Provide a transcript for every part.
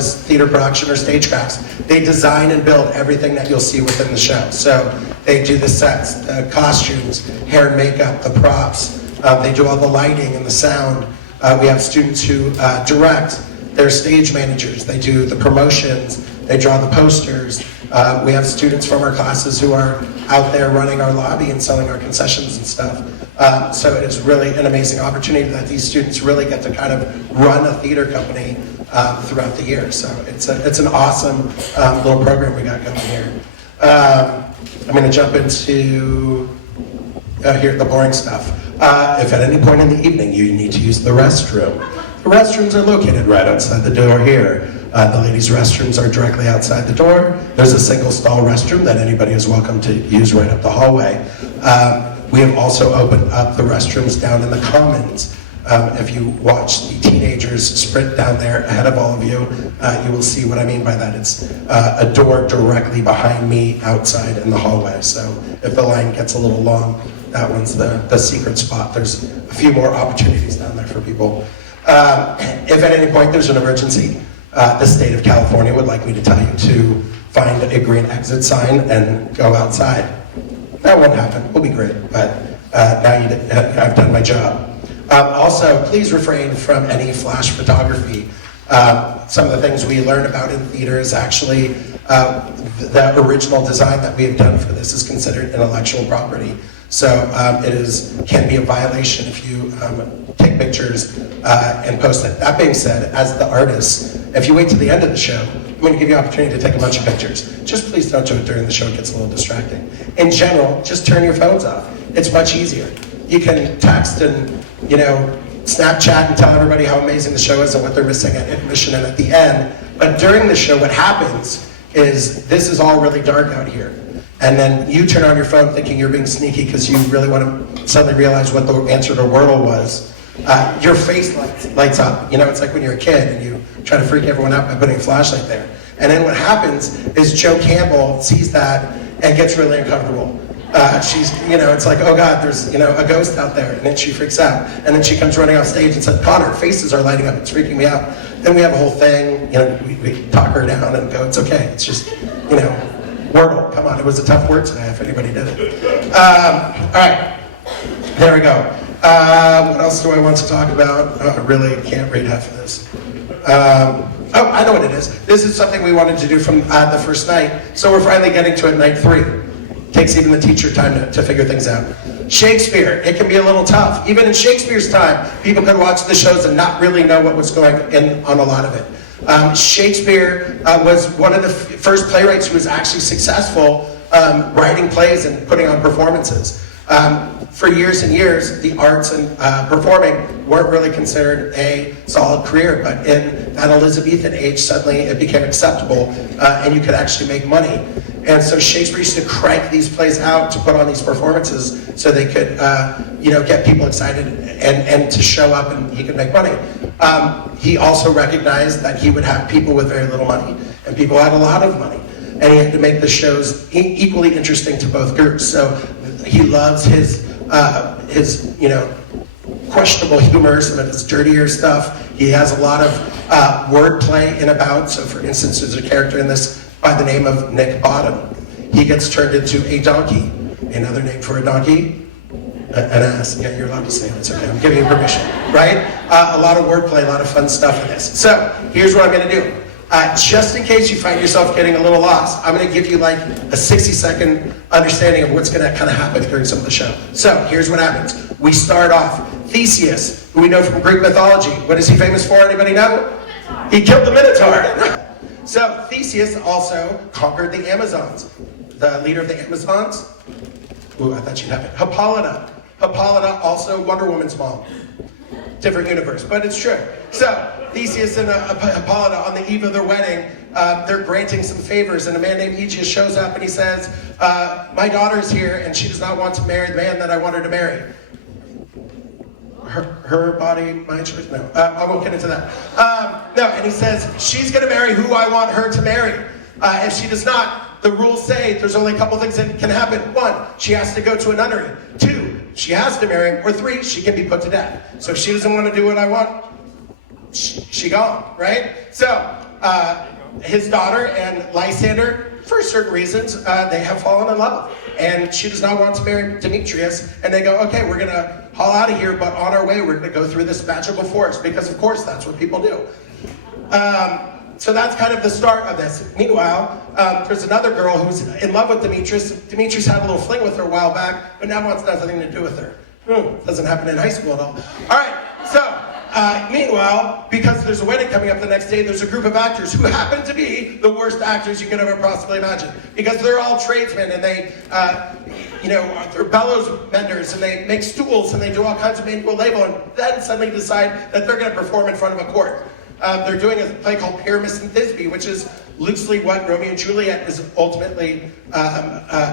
theater production or stagecrafts. They design and build everything that you'll see within the show. So they do the sets, the costumes, hair and makeup, the props. They do all the lighting and the sound. We have students who direct. They're stage managers. They do the promotions. They draw the posters. We have students from our classes who are out there running our lobby and selling our concessions and stuff. So it's really an amazing opportunity that these students really get to kind of run a theater company throughout the year. So it's an awesome little program we got going here. I'm going to jump into here the boring stuff. If at any point in the evening you need to use the restroom, the restrooms are located right outside the door here. The ladies' restrooms are directly outside the door. There's a single stall restroom that anybody is welcome to use right up the hallway. We have also opened up the restrooms down in the commons. If you watch the teenagers sprint down there ahead of all of you, you will see what I mean by that. It's a door directly behind me outside in the hallway. So if the line gets a little long, that one's the secret spot. There's a few more opportunities down there for people. If at any point there's an emergency, the state of California would like me to tell you to find a green exit sign and go outside. That won't happen. We'll be great, but now I've done my job. Also, please refrain from any flash photography. Some of the things we learn about in theater is actually the original design that we have done for this is considered intellectual property. So it can be a violation if you take pictures and post it. That being said, as the artist, if you wait to the end of the show, I'm going to give you an opportunity to take a bunch of pictures. Just please don't do it during the show, it gets a little distracting. In general, just turn your phones off. It's much easier. You can text and, Snapchat and tell everybody how amazing the show is and what they're missing at intermission and at the end. But during the show, what happens is this is all really dark out here. And then you turn on your phone thinking you're being sneaky because you really want to suddenly realize what the answer to Wordle was. Your face lights up. It's like when you're a kid and you try to freak everyone out by putting a flashlight there. And then what happens is Joe Campbell sees that and gets really uncomfortable. It's like, oh God, there's, a ghost out there. And then she freaks out. And then she comes running off stage and says, Connor, faces are lighting up. It's freaking me out. Then we have a whole thing, we talk her down and go, it's okay. It's just, Wordle. Come on, it was a tough word today if anybody did it. All right, there we go. What else do I want to talk about? Oh, I really can't read half of this. Oh, I know what it is. This is something we wanted to do from the first night. So we're finally getting to it night 3. Takes even the teacher time to figure things out. Shakespeare, it can be a little tough. Even in Shakespeare's time, people could watch the shows and not really know what was going on a lot of it. Shakespeare was one of the first playwrights who was actually successful writing plays and putting on performances. For years and years, the arts and performing weren't really considered a solid career, but in that Elizabethan age, suddenly it became acceptable and you could actually make money. And so Shakespeare used to crank these plays out to put on these performances so they could, get people excited and to show up and he could make money. He also recognized that he would have people with very little money and people who had a lot of money. And he had to make the shows equally interesting to both groups. So he loves his questionable humor, some of his dirtier stuff. He has a lot of wordplay in about. So for instance, there's a character in this by the name of Nick Bottom. He gets turned into a donkey. Another name for a donkey? An ass. Yeah, you're allowed to say it. It's okay. I'm giving you permission, right? A lot of wordplay, a lot of fun stuff in this. So here's what I'm going to do. Just in case you find yourself getting a little lost, I'm going to give you like a 60-second understanding of what's going to kind of happen during some of the show. So here's what happens. We start off. Theseus, who we know from Greek mythology. What is he famous for? Anybody know? He killed the Minotaur. So Theseus also conquered the Amazons. The leader of the Amazons, ooh, I thought she'd have it. Hippolyta. Hippolyta, also Wonder Woman's mom. Different universe, but it's true. So Theseus and Hippolyta, on the eve of their wedding, they're granting some favors, and a man named Aegeus shows up and he says, my daughter's here and she does not want to marry the man that I want her to marry. Her body, my choice? No, I won't get into that. No, and he says, she's going to marry who I want her to marry. If she does not, the rules say there's only a couple things that can happen. 1, she has to go to a nunnery. 2, she has to marry him. Or 3, she can be put to death. So if she doesn't want to do what I want, she gone, right? So his daughter and Lysander, for certain reasons, they have fallen in love. And she does not want to marry Demetrius. And they go, okay, we're going to haul out of here, but on our way, we're going to go through this magical forest, because of course that's what people do. So that's kind of the start of this. Meanwhile, there's another girl who's in love with Demetrius. Demetrius had a little fling with her a while back, but now wants nothing to do with her. Doesn't happen in high school at all. All right, so meanwhile, because there's a wedding coming up the next day, there's a group of actors who happen to be the worst actors you could ever possibly imagine. Because they're all tradesmen, and they, they're bellows benders, and they make stools, and they do all kinds of manual labor, and then suddenly decide that they're going to perform in front of a court. They're doing a play called Pyramus and Thisbe, which is loosely what Romeo and Juliet is ultimately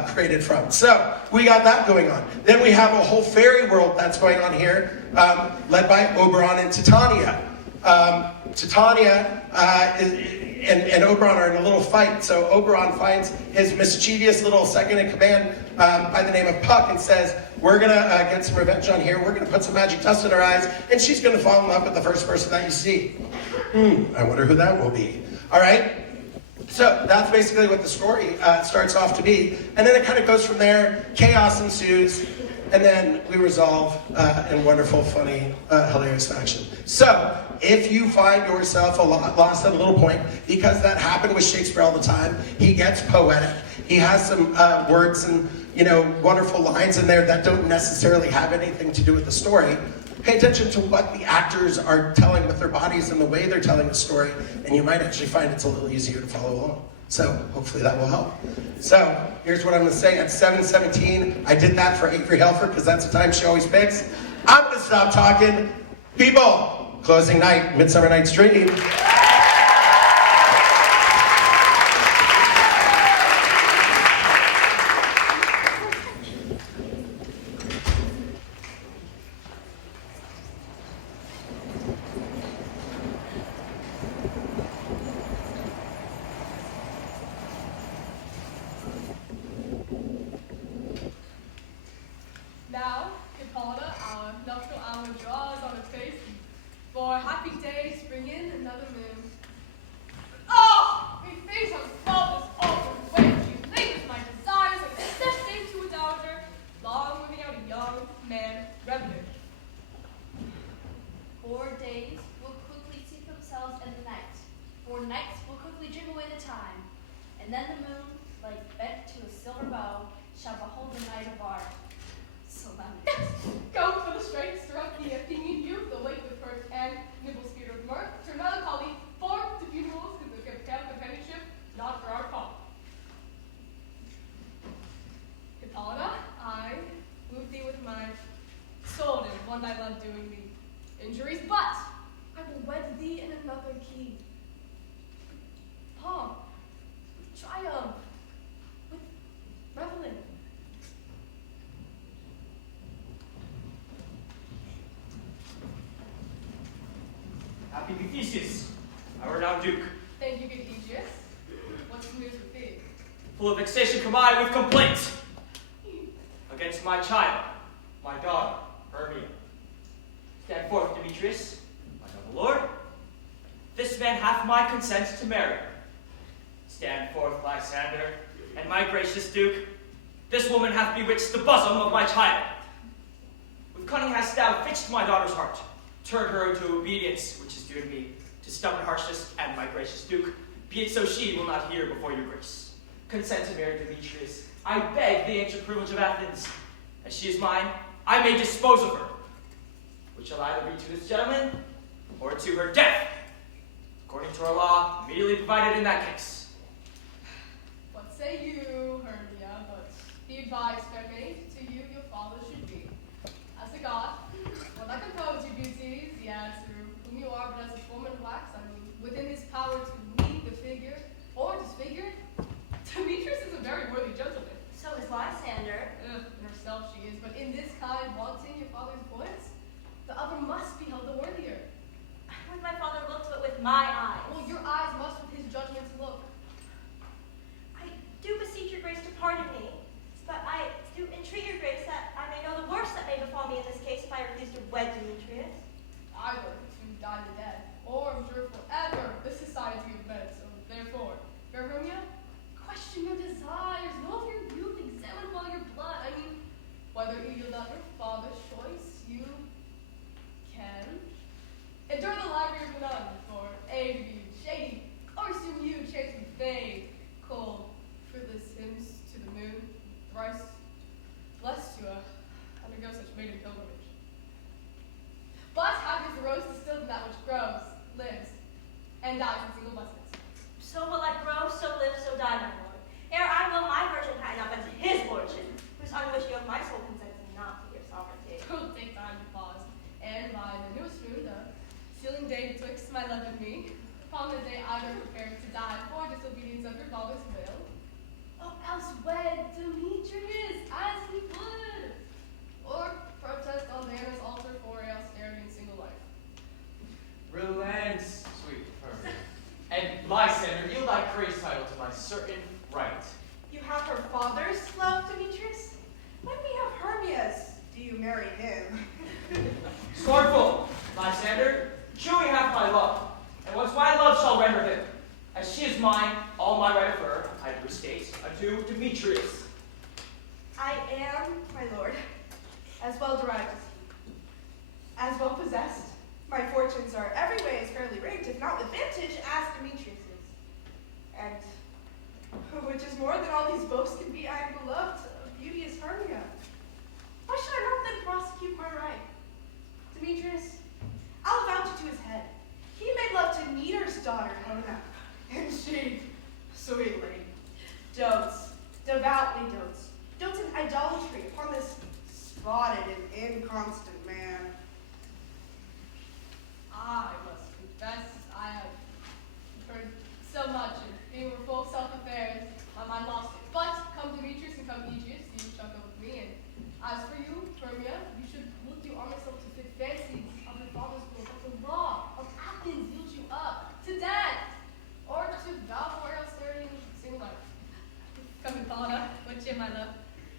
created from. So we got that going on. Then we have a whole fairy world that's going on here, led by Oberon and Titania. Titania and Oberon are in a little fight. So Oberon finds his mischievous little second in command by the name of Puck and says, we're going to get some revenge on here. We're going to put some magic dust in her eyes, and she's going to fall in love with the first person that you see. I wonder who that will be. All right? So that's basically what the story starts off to be. And then it kind of goes from there. Chaos ensues. And then we resolve in wonderful, funny, hilarious fashion. So if you find yourself lost at a little point, because that happened with Shakespeare all the time, he gets poetic. He has some words and wonderful lines in there that don't necessarily have anything to do with the story. Pay attention to what the actors are telling with their bodies and the way they're telling the story, and you might actually find it's a little easier to follow along. So hopefully that will help. So here's what I'm going to say. At 7:17, I did that for Avery Helfer because that's the time she always picks. I'm going to stop talking. People, closing night, Midsummer Night's Dream. Now, Hippolyta, our nuptial hour draws on its face, for a happy day spring in another moon. Oh! My face has faultless altered way, she lingers my desires like a step to a dowager, long moving out a young man revenue. 4 days will quickly seek themselves in the night. 4 nights will quickly drink away the time. And then the moon, like bent to a silver bow, shall behold the night of our solemnity. Go for the straight, struck the Athenian youth, awake with mirth and nibble spirit of mirth, turn melancholy, forth to funerals, to the companionship, not for our call. Hippolyta, I move thee with my sword and one I love doing thee injuries, but I will wed thee in another key. Pomp, triumph, with reveling. Happy be Theseus, our renowned Duke. Thank you, good Aegeus. What's the news with thee? Full of vexation come I with complaint against my child, my daughter, Hermia. Stand forth, Demetrius, my noble lord. This man hath my consent to marry her. Stand forth, Lysander, and my gracious Duke. This woman hath bewitched the bosom of my child. With cunning hast thou fixed my daughter's heart, turned her into obedience, which is due to me, to stubborn harshness, and my gracious Duke, be it so she will not hear before your grace. Consent to marry Demetrius. I beg the ancient privilege of Athens. As she is mine, I may dispose of her, which shall either be to this gentleman, or to her death, according to our law, immediately provided in that case. What say you, Hermia? But be advised, fair maid, to you your father should be. As a god, will not compose your beauties, yes, through whom you are, but as a form in wax, I mean, within his power to lead the figure, or disfigure. Demetrius is a very worthy gentleman. So is Lysander. In herself she is, but in this kind, wanting your father's voice, the other must be held the worthier. Would my father look to it with my eyes? Well, your eyes must with his judgments look. and dies in single blessedness. So will I grow, so live, so die, my lord. Ere I will my virgin hang up unto his lordship, whose unwishing of my soul consents not to your sovereignty. Will take time to pause, and by the newest moon, the sealing day betwixt my love and me, upon the day either prepared to die for disobedience of your father's will, or else wed Demetrius as he would, or protest on Diana's altar for a austerity and single life. Relent, sweet Hermia, and Lysander, yield thy praise title to my certain right. You have her father's love, Demetrius? When we have Hermia's, do you marry him? Scornful, Lysander, truly hath my love, and once my love shall render him. As she is mine, all my right of her, I do estate unto Demetrius. I am, my lord, as well derived as he, as well possessed. My fortunes are every way as fairly ranked, if not with vantage, as Demetrius's. And, which is more than all these boasts can be, I am beloved of beauteous Hermia. Why should I not then prosecute my right? Demetrius, I'll vouch it to his head. He made love to Neater's daughter, Helena, and she, sweetly, dotes, devoutly dotes in idolatry upon this spotted and inconstant man. I must confess, I have heard so much of being full of self-affairs, my mind lost it. But come Demetrius and come Aegeus, you shall go with me. And as for you, Hermia, you should look you on yourself to fit fancies of your father's will, but the law of Athens yields you up to death, or to vow for austerity and single life. Come and Helena, what you, my love?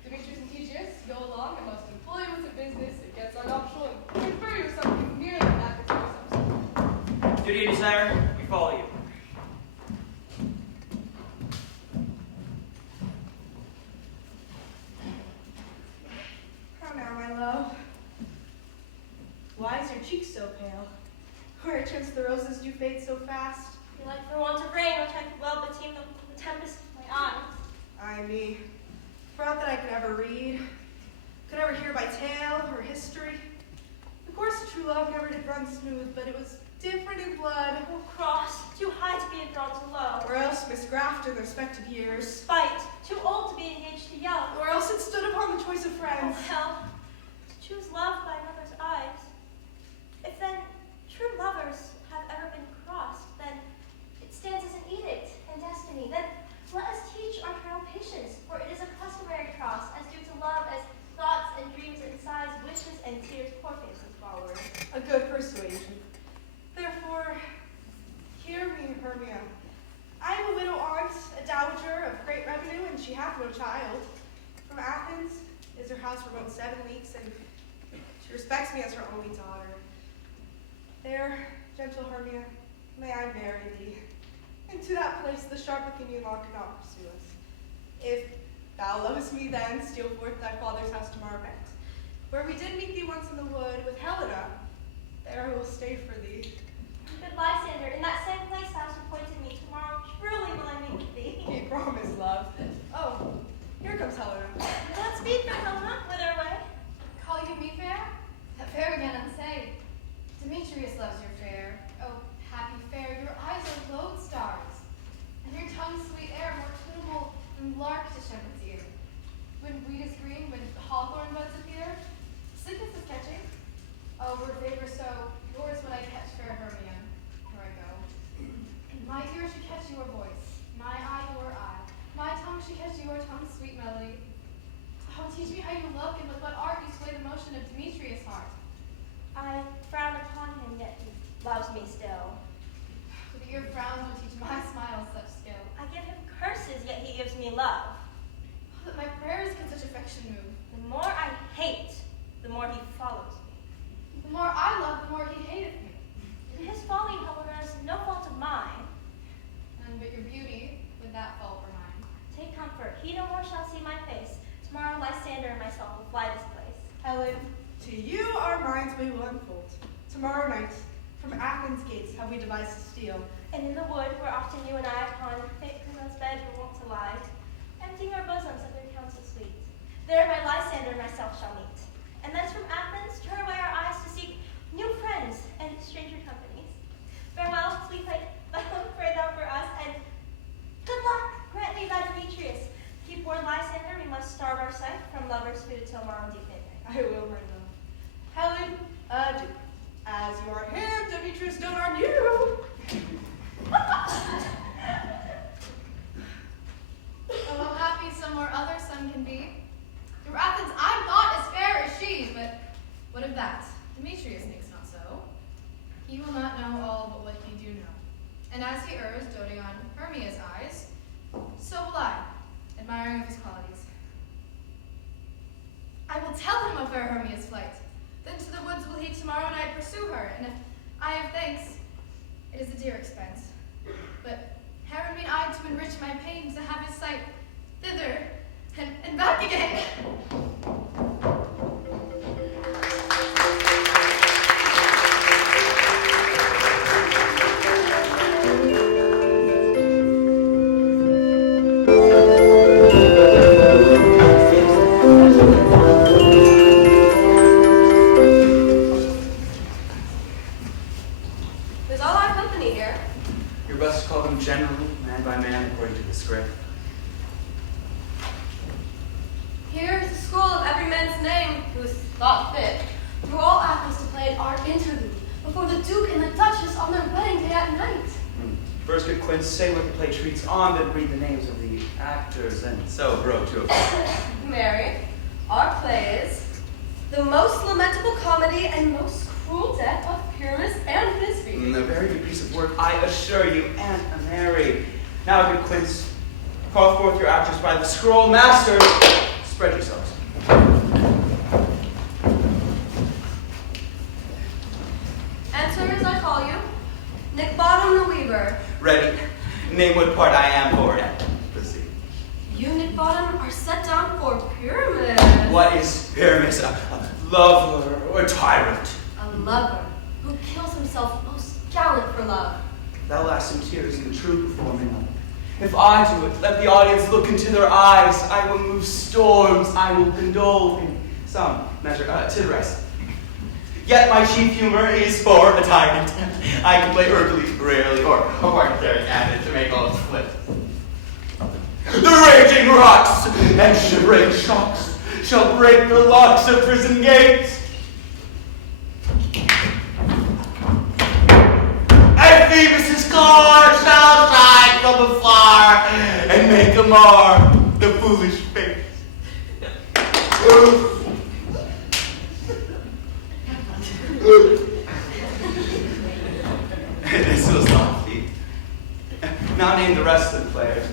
Demetrius and Aegeus, go along, I must employ you with the business, it gets our nuptial, and confer you something nearly that to yourselves. Duty and desire, we follow you. How now, my love? Why is your cheek so pale? Where chance the roses do fade so fast? Like for want of rain, which I could well beteem the tempest of my eyes. Ay me, for aught that I could ever read, could ever hear by tale or history. The course of true love never did run smooth, but it was different in blood, Oh, cross, too high to be brought to low. or else misgraft in the respective years, Spite, too old to be engaged to young. or else it stood upon the choice of Oh, friends. hell, to choose love by another's eyes. If then true lovers have ever been crossed, then it stands as an edict and destiny. Then let us teach our frail patience, for it is a customary cross, as due to love as thoughts and dreams and sighs, wishes and tears, poor faces forward. A good persuasion. Therefore, hear me, Hermia. I am a widow aunt, a dowager of great revenue, and she hath no child. From Athens is her house remote 7 weeks, and she respects me as her only daughter. There, gentle Hermia, may I marry thee, and to that place the sharp Athenian law cannot pursue us. If thou lovest me, then steal forth thy father's house tomorrow night, where we did meet thee once in the wood with Helena. There I will stay for thee. Good Lysander, in that same place thou hast appointed me, tomorrow truly will I meet with thee. He promised, love. Oh, here comes Helena. Godspeed, fair Helena, whither away? Call you me fair? Fair again unsay. Demetrius loves your fair. Oh, happy fair, your eyes are lodestars, and your tongue's sweet air more tunable than lark to shepherd's ear. When wheat is green, when hawthorn buds appear, sickness is catching. Oh, were favor so, yours would I catch fair Hermia. Here I go. My ear should catch your voice, my eye your eye, my tongue should catch your tongue's sweet melody. Oh, teach me how you look, and with what art you sway the motion of Demetrius' heart. I frown upon him, yet he loves me still. But your frowns will teach my smile such skill. I give him curses, yet he gives me love. Oh, that my prayers can such affection move. The more I hate, the more he follows me. The more I love, the more he hateth me. His folly, however, is no fault of mine. And but your beauty would that fall for mine. Take comfort, he no more shall see my face. Tomorrow Lysander and myself will fly this place. Helen, to you our minds we will unfold. Tomorrow night, from Athens' gates have we devised to steal. And in the wood, where often you and I upon faint Primrose bed were wont to lie, emptying our bosoms of their counsel sweet, there my Lysander and myself shall meet. And thence from Athens turn away our eyes to seek new friends and stranger companies. Farewell, sweet is doting on Hermia's eyes, so will I, admiring of his qualities. I will tell him of fair Hermia's flight. Then to the woods will he tomorrow night pursue her, and if I have thanks, it is a dear expense. But heaven mean I to enrich my pain to have his sight thither and back again. There's all our company here. Your best call them generally, man by man, according to the script. Here is the scroll of every man's name who is thought fit through all Athens to play an art interlude before the Duke and the Duchess on their wedding day at night. First, good Quince, say what the play treats on, then read the names of the actors, and so grow to a Mary, our play is the most lamentable comedy and most cruel death of Pyramus and Thisbe. A very good piece of work, I assure you, Aunt Mary. Now, good Quince, call forth your actors by the scroll. Masters, spread yourselves. Enter as I call you, Nick Bottom the Weaver. Ready. Name what part I am for, and proceed. You, Nick Bottom, are set down for Pyramus. What is Pyramus? A lover or tyrant? A lover who kills himself most gallant for love. Thou last in tears in the true performing of it. If I do it, let the audience look into their eyes. I will move storms. I will condole in some measure to the rest. Yet my chief humor is for a tyrant. I can play Hercules rarely, or a barbarian added to make all split. The raging rocks and shivering shocks shall break the locks of prison gates. And Phoebus' car shall shine from afar and make a mar the foolish face. This was lofty. Now name the rest of the players.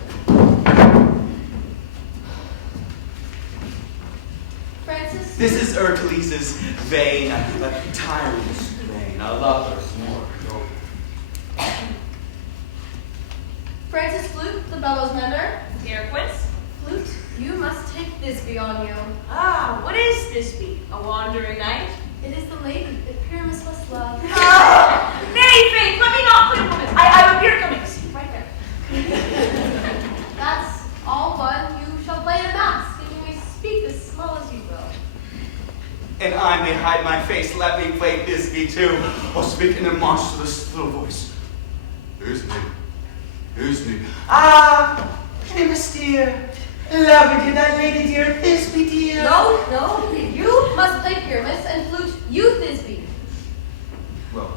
Francis? This is Hercules' vein, a tyrant's vein, a lover's more. Francis Flute, the bellows mender. Here, Quince. Flute, you must take Thisbe on you. Ah, what is Thisbe? A wandering knight? It is the lady that Pyramus must love. Ah! Nay, Faith, let me not play woman. I have a beer coming. See, right there. That's all one. You shall play a mask, and you may speak as small as you will. And I may hide my face, let me play Thisbe too, or speak in a monstrous little voice. Here's me. Here's me. Ah, Pyramus dear. Lovely dear, that lady dear, Thisbe dear. No, you must play Pyramus and Flute, you Thisbe. Well,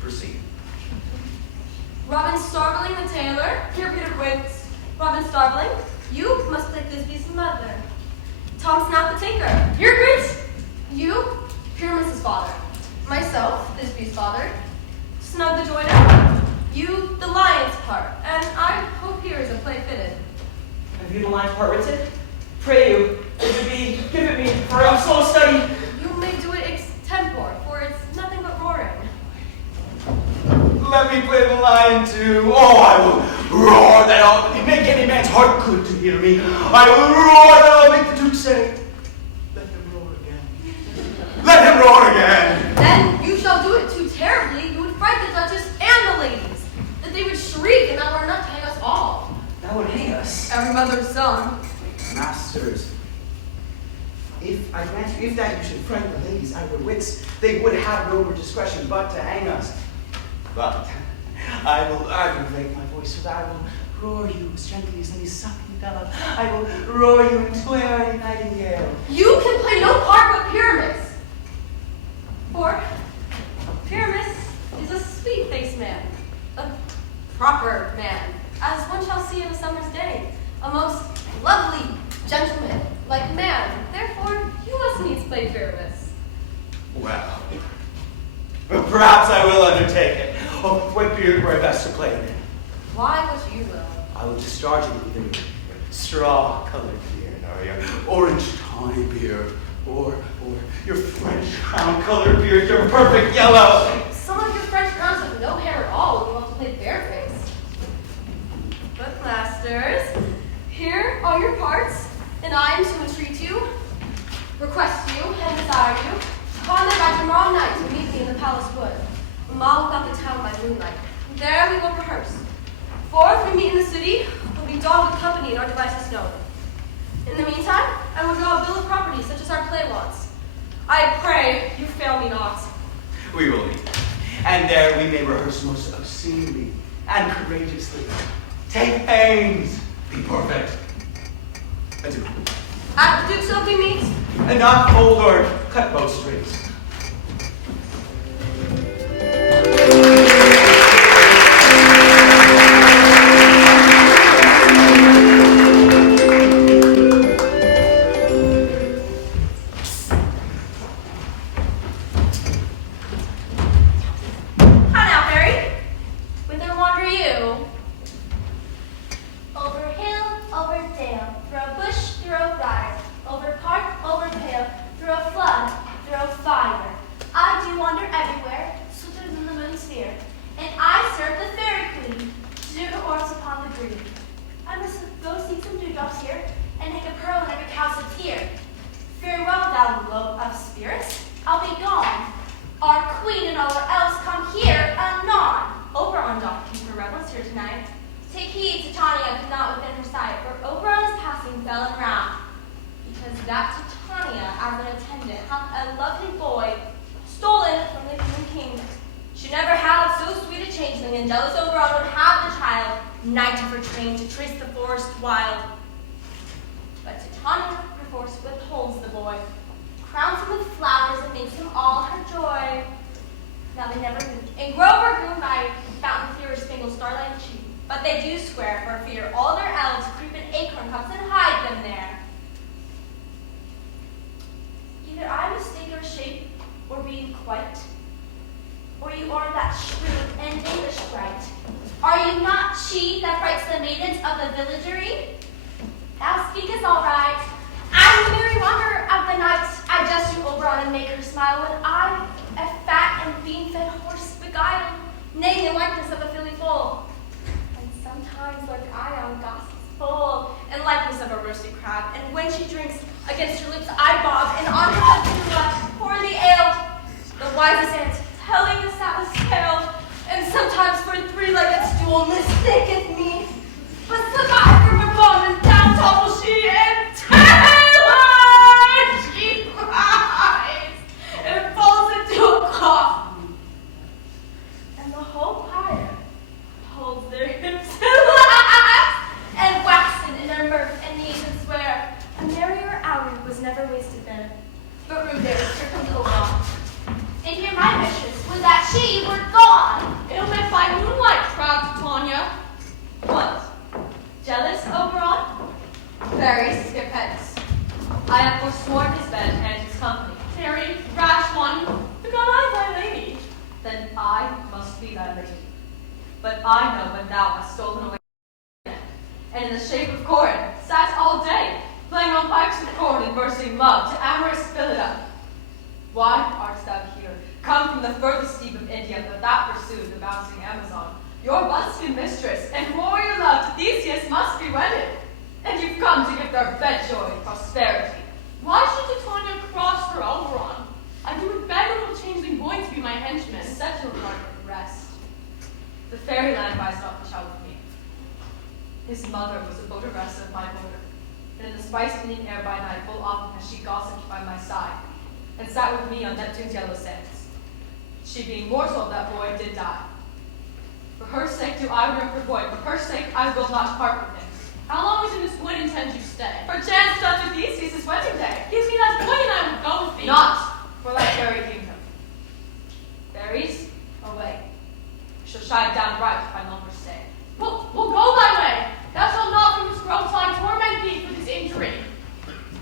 proceed. Robin Starveling the tailor. Here, Peter Quince. Robin Starveling, you must play Thisbe's mother. Tom Snap the tinker. Here, Quince. You, Pyramus' father. Myself, Thisbe's father. Snug the joiner. You, the lion's part. And I hope here is a play fitted. Have you the line part written? Pray you, give it me, for I'm slow study. You may do it extempore, for it's nothing but roaring. Let me play the lion too. Oh, I will roar that I'll make any man's heart good to hear me. I will roar that I'll make the Duke say, let him roar again. Let him roar again. Then you shall do it too terribly. You would fright the Duchess and the ladies, that they would shriek and that were enough to hang us all. That would hang us. Every mother's son. Masters, if I grant you, if that you should frighten the ladies out of their wits, they would have no more discretion but to hang us. But I will aggravate my voice so that I will roar you as gently as any sucking dove. I will roar you into a nightingale. You can play no part but Pyramus. For Pyramus is a sweet-faced man, a proper man, as one shall see in a summer's day, a most lovely gentleman, like man. Therefore, you must needs play Pyramus. Well, perhaps I will undertake it. Oh, what period were I best to play in? Why what you will? I will discharge you with either straw-colored beer, or your orange tawny beer, or your French crown-colored beer, your perfect yellow. Some of your French crowns have no hair at all and you have to play bareface. But masters, here are your parts, and I am to entreat you, request you, and desire you to come in by tomorrow night to meet me in the palace wood. Ma will up the town by moonlight. There we will rehearse. For if we meet in the city, we'll be dogged with company and our devices known. In the meantime, I will draw a bill of property such as our play wants. I pray you fail me not. We will meet, and there we may rehearse most obscenely and courageously. Take pains, be perfect. Adieu. At the Duke's oak we meet. And not hold or cut bowstrings. She being mortal of that boy did die. For her sake do I remember boy, for her sake I will not part with him. How long is in this wood intend you stay? Perchance such Theseus' wedding day. Give me that boy and I will go with thee. Not for thy fairy kingdom. Fairies, away. We shall shine down right if I longer stay. We'll go thy way. Thou shalt not from this grove side torment thee for this injury.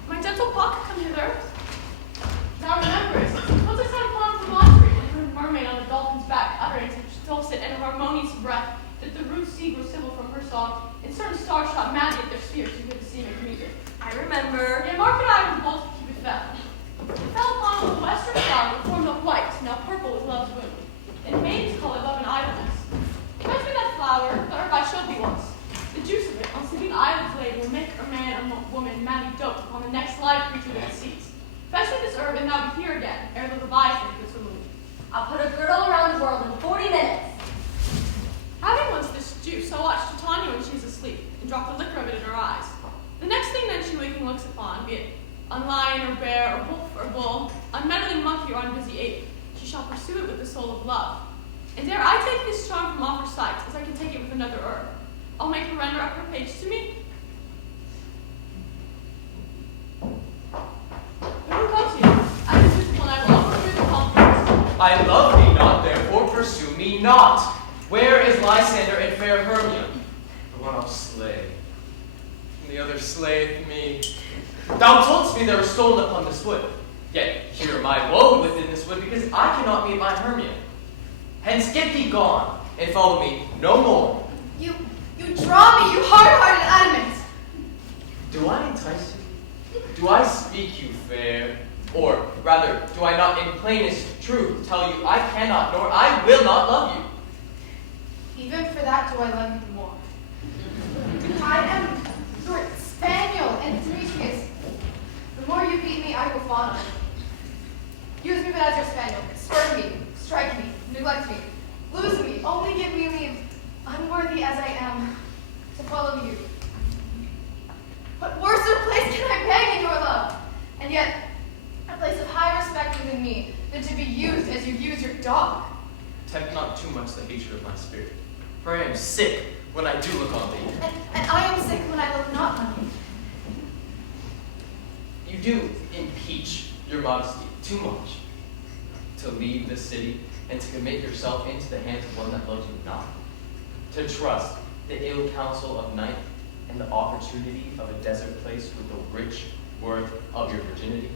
My gentle Puck, come hither. Thou rememberest, once I sat upon the laundry and heard a mermaid on a dolphin's back uttering such dulcet and harmonious breath that the rude sea grew civil song, and certain stars shot madly at their spheres to hear the sea make music. I remember. Yeah, market eye was bold to keep it fell. It fell upon the western flower, formed of white, now purple with love's wound, and maiden's color love and idleness. Fetch me that flower, the herb I showed thee once. The juice of it, on sleeping eyelids laid, will make a man or woman madly dote upon the next live creature that it sees. Fetch me this herb, and thou be here again, ere the Leviathan gets removed. I'll put a girdle around the world in 40 minutes. Having once this juice, I watch Titania when she's asleep, and drop the liquor of it in her eyes. The next thing then she waking looks upon, be it on lion or bear or wolf or bull, on meddling monkey or on busy ape, she shall pursue it with the soul of love. And dare I take this charm from off her sight, as I can take it with another herb. I'll make her render up her page to me. Who comes here? I am this one, I will offer you the conference. I love thee not, therefore pursue me not. Where is Lysander and fair Hermia? The one I'll slay, and the other slayeth me. Thou toldst me they were stolen upon this wood. Yet here am I woe within this wood, because I cannot meet my Hermia. Hence get thee gone, and follow me no more. You draw me, you hard-hearted adamant. Do I entice you? Do I speak you fair? Or rather, do I not in plainest truth tell you I cannot nor I will not love you? Even for that do I love you the more. I am your spaniel, and Demetrius, the more you beat me, I will fawn on you. Use me but as your spaniel, spurn me, strike me, neglect me, lose me, only give me leave, unworthy as I am, to follow you. What worser place can I beg in your love? And yet, a place of higher respect within me than to be used as you use your dog. Tempt not too much the hatred of my spirit, for I am sick when I do look on thee. And I am sick when I look not on you. You do impeach your modesty too much to leave the city and to commit yourself into the hands of one that loves you not, to trust the ill counsel of night and the opportunity of a desert place with the rich worth of your virginity.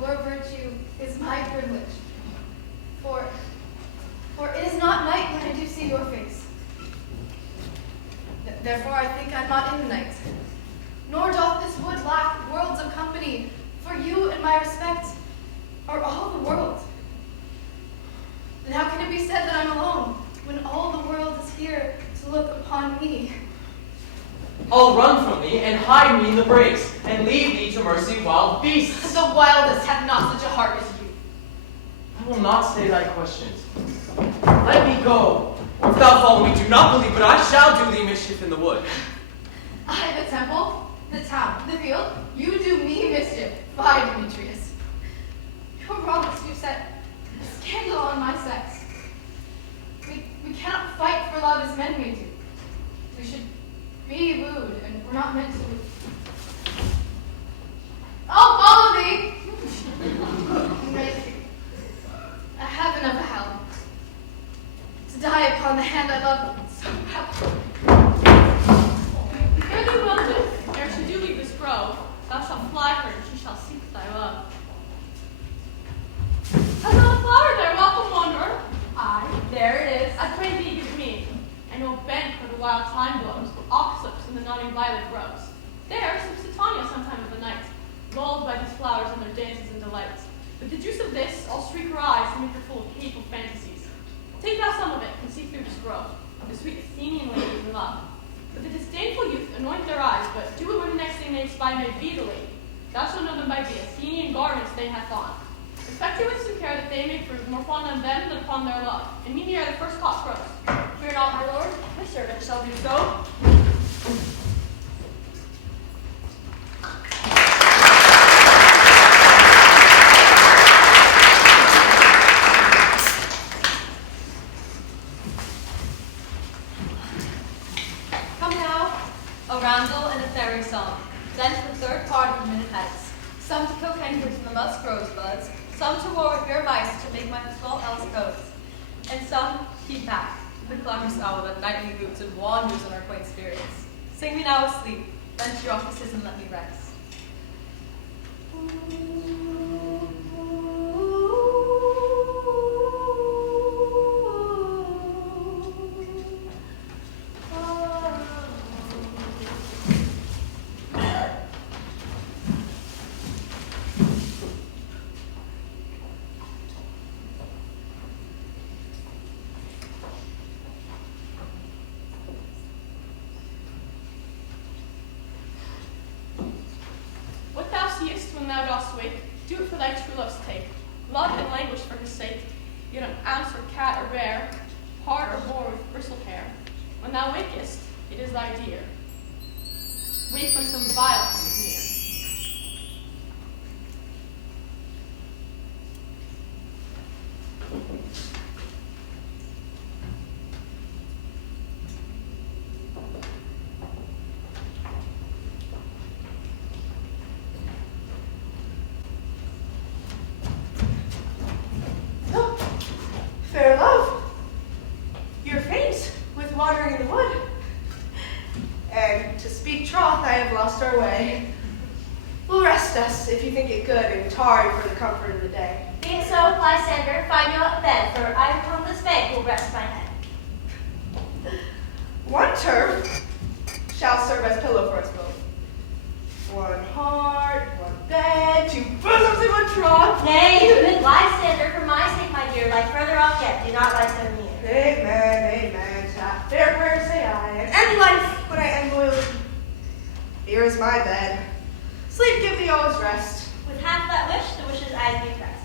Your virtue is my privilege, for it is not night when I do see your face. Therefore I think I'm not in the night, nor doth this wood lack worlds of company, for you and my respect are all the world. Then how can it be said that I'm alone, when all the world is here to look upon me? I'll run from thee and hide me in the brakes, and leave thee to mercy wild beasts. The wildest hath not such a heart as you. I will not say thy questions. Let me go. Or if thou follow me, do not believe, but I shall do thee mischief in the wood. I, the temple, the town, the field, you do me mischief. Fie, Demetrius. Your wrongs do set a scandal on my sex. We cannot fight for love as men may do. We should be wooed, and we're not meant to woo. I'll follow thee! A heaven of a hell. To die upon the hand I love so well. Fare thee well, then, ere she do leave this grove, thou shalt fly her, and she shall seek thy love. Has not a flower there, welcome wanderer? Aye, there it is. I pray thee give it me. I know a bent where the wild thyme blows, where oxlips and the nodding violet grows. There sleeps Titania sometime of the night, lulled by these flowers and their dances and delights. With the juice of this, I'll streak her eyes and make her full of hateful fantasies. Take thou some of it, and seek through this grove, the sweet Athenian ladies in love. But the disdainful youth anoint their eyes, but do it when the next thing they spy may be the lady. Thou shalt know them by the Athenian garments they hath on. Respect her with some care that they may prove more fond on them than upon their love. And meet me ere the first cock crows. Fear not, my lord. My servant shall do so. Come now, a roundel and a fairy song. Then to the third part of the minute heads. Some to cocaine from the musk rosebuds, some to war with your mice to make my skull else coats, and some keep back, the clever owl that nightly boots and wanders in our quaint spirits. Sing me now asleep, then to your offices and let me rest. thou dost wake, do it for thy true love's take. Love and languish for his sake. Yet an ounce or cat or bear, hard or boar with bristled hair. When thou wakest, it is thy dear. Wake when some vile comes near. Oh, fair love, you're faint with wandering in the wood. And to speak troth, I have lost our way. We'll rest us, if you think it good, and tarry for the comfort of the day. Being so, Lysander, find you a bed, for I upon this bank will rest my head. One turf shall serve as pillow for us both. One heart, one bed, two bosoms in one trough. Nay, good Lysander, for my sake, my dear, lie further off yet, do not lie so near. Amen, amen. Fair prayer say I, and end life when I end loyalty. Here is my bed. Sleep give thee always rest. With half that wish, the wish's eyes may press.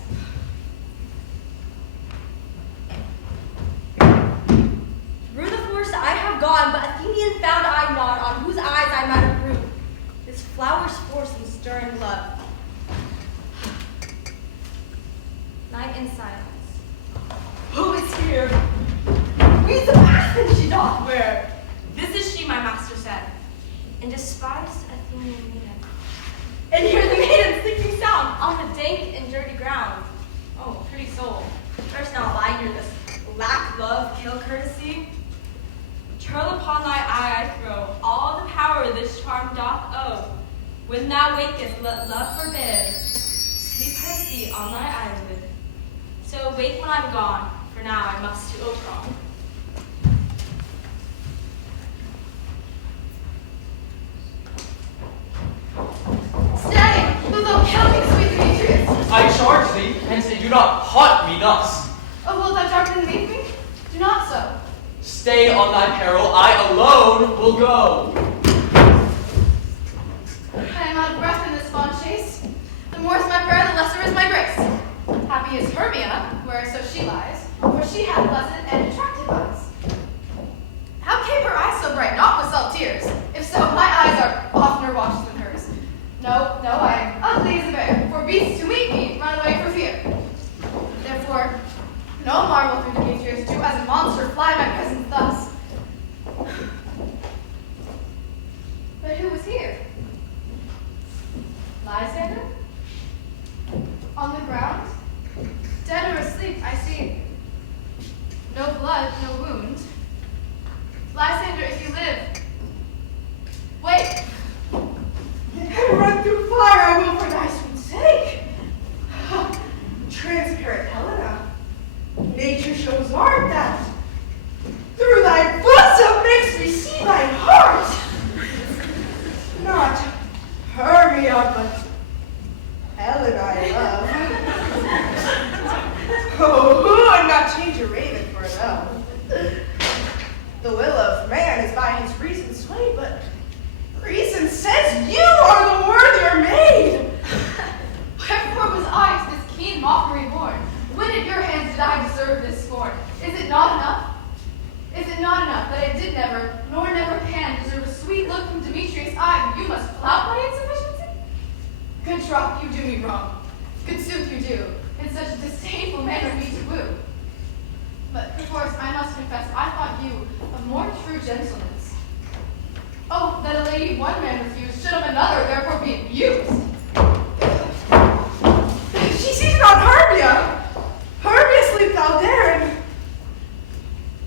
Through the forest I have gone, but Athenian found I not, on whose eyes I might have grew. This flower's force and stirring love. Night in silence. Who is here? Weeds of Athens she doth wear. This is she, my master said, and despised Athenian maiden. And hear the maiden sleeping sound on the dank and dirty ground. Oh, pretty soul, first now lie here, this lack love, kill courtesy. Churl upon thy eye I throw all the power this charm doth owe. When thou wakest, let love forbid. Sleep her seat on thy eyelid. So wake when I'm gone, for now I must to Oberon. Stay! Wilt thou kill me, sweet Demetrius? I charge thee, hence do not haunt me thus. Oh, wilt thou darken and leave me? Do not so. Stay on thy peril, I alone will go. I am out of breath in this fond chase. The more is my prayer, the lesser is my grace. Happy is Hermia, whereso she lies, for she hath pleasant and attractive eyes. How came her eyes so bright? Not with salt tears. If so, my eyes are oftener washed than hers. No, I am ugly as a bear, for beasts to meet me run away for fear. Therefore, no marvel through Demetrius do as a monster fly my presence thus. But who was here? Lysander? On the ground? Dead or asleep, I see. No blood, no wound. Lysander, if you live. Wait! And run through fire I will for thy sweet sake. Transparent Helena, nature shows art that through thy bosom makes me see thy heart. Not Hermia, but Helena I love. Oh, who would not change a raven for a dove? The will of man is by his reason swayed, but reason says you are the worthier maid. Wherefore was I to this keen mockery born? When at your hands did I deserve this scorn? Is it not enough? Is it not enough that I did never, nor never can, deserve a sweet look from Demetrius' eye, and you must flout my insufficiency? Good troth, you do me wrong. Good sooth you do, in such a disdainful manner me to woo. But perforce I must confess, I thought you of more true gentleness. Oh, that a lady one man refused should of another therefore be abused. She sees not Hermia. Hermia sleep thou there, and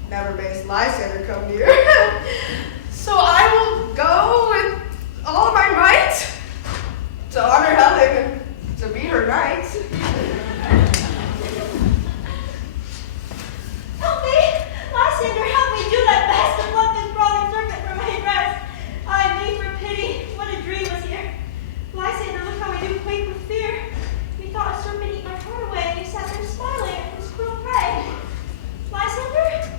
never mayst Lysander come near. So I will go with all my might to honor Helen and to be her knight. Help me! Lysander, help me! Do thy best to pluck this brawling serpent from my breast. I beg for pity. What a dream was here. Lysander, look how I do quake with fear. Methought a serpent eat my heart away, and you sat there smiling at this cruel prey. Lysander?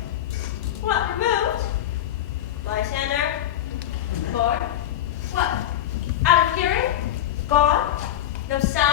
What, removed? Lysander? Lord? What? Out of hearing? Gone? No sound?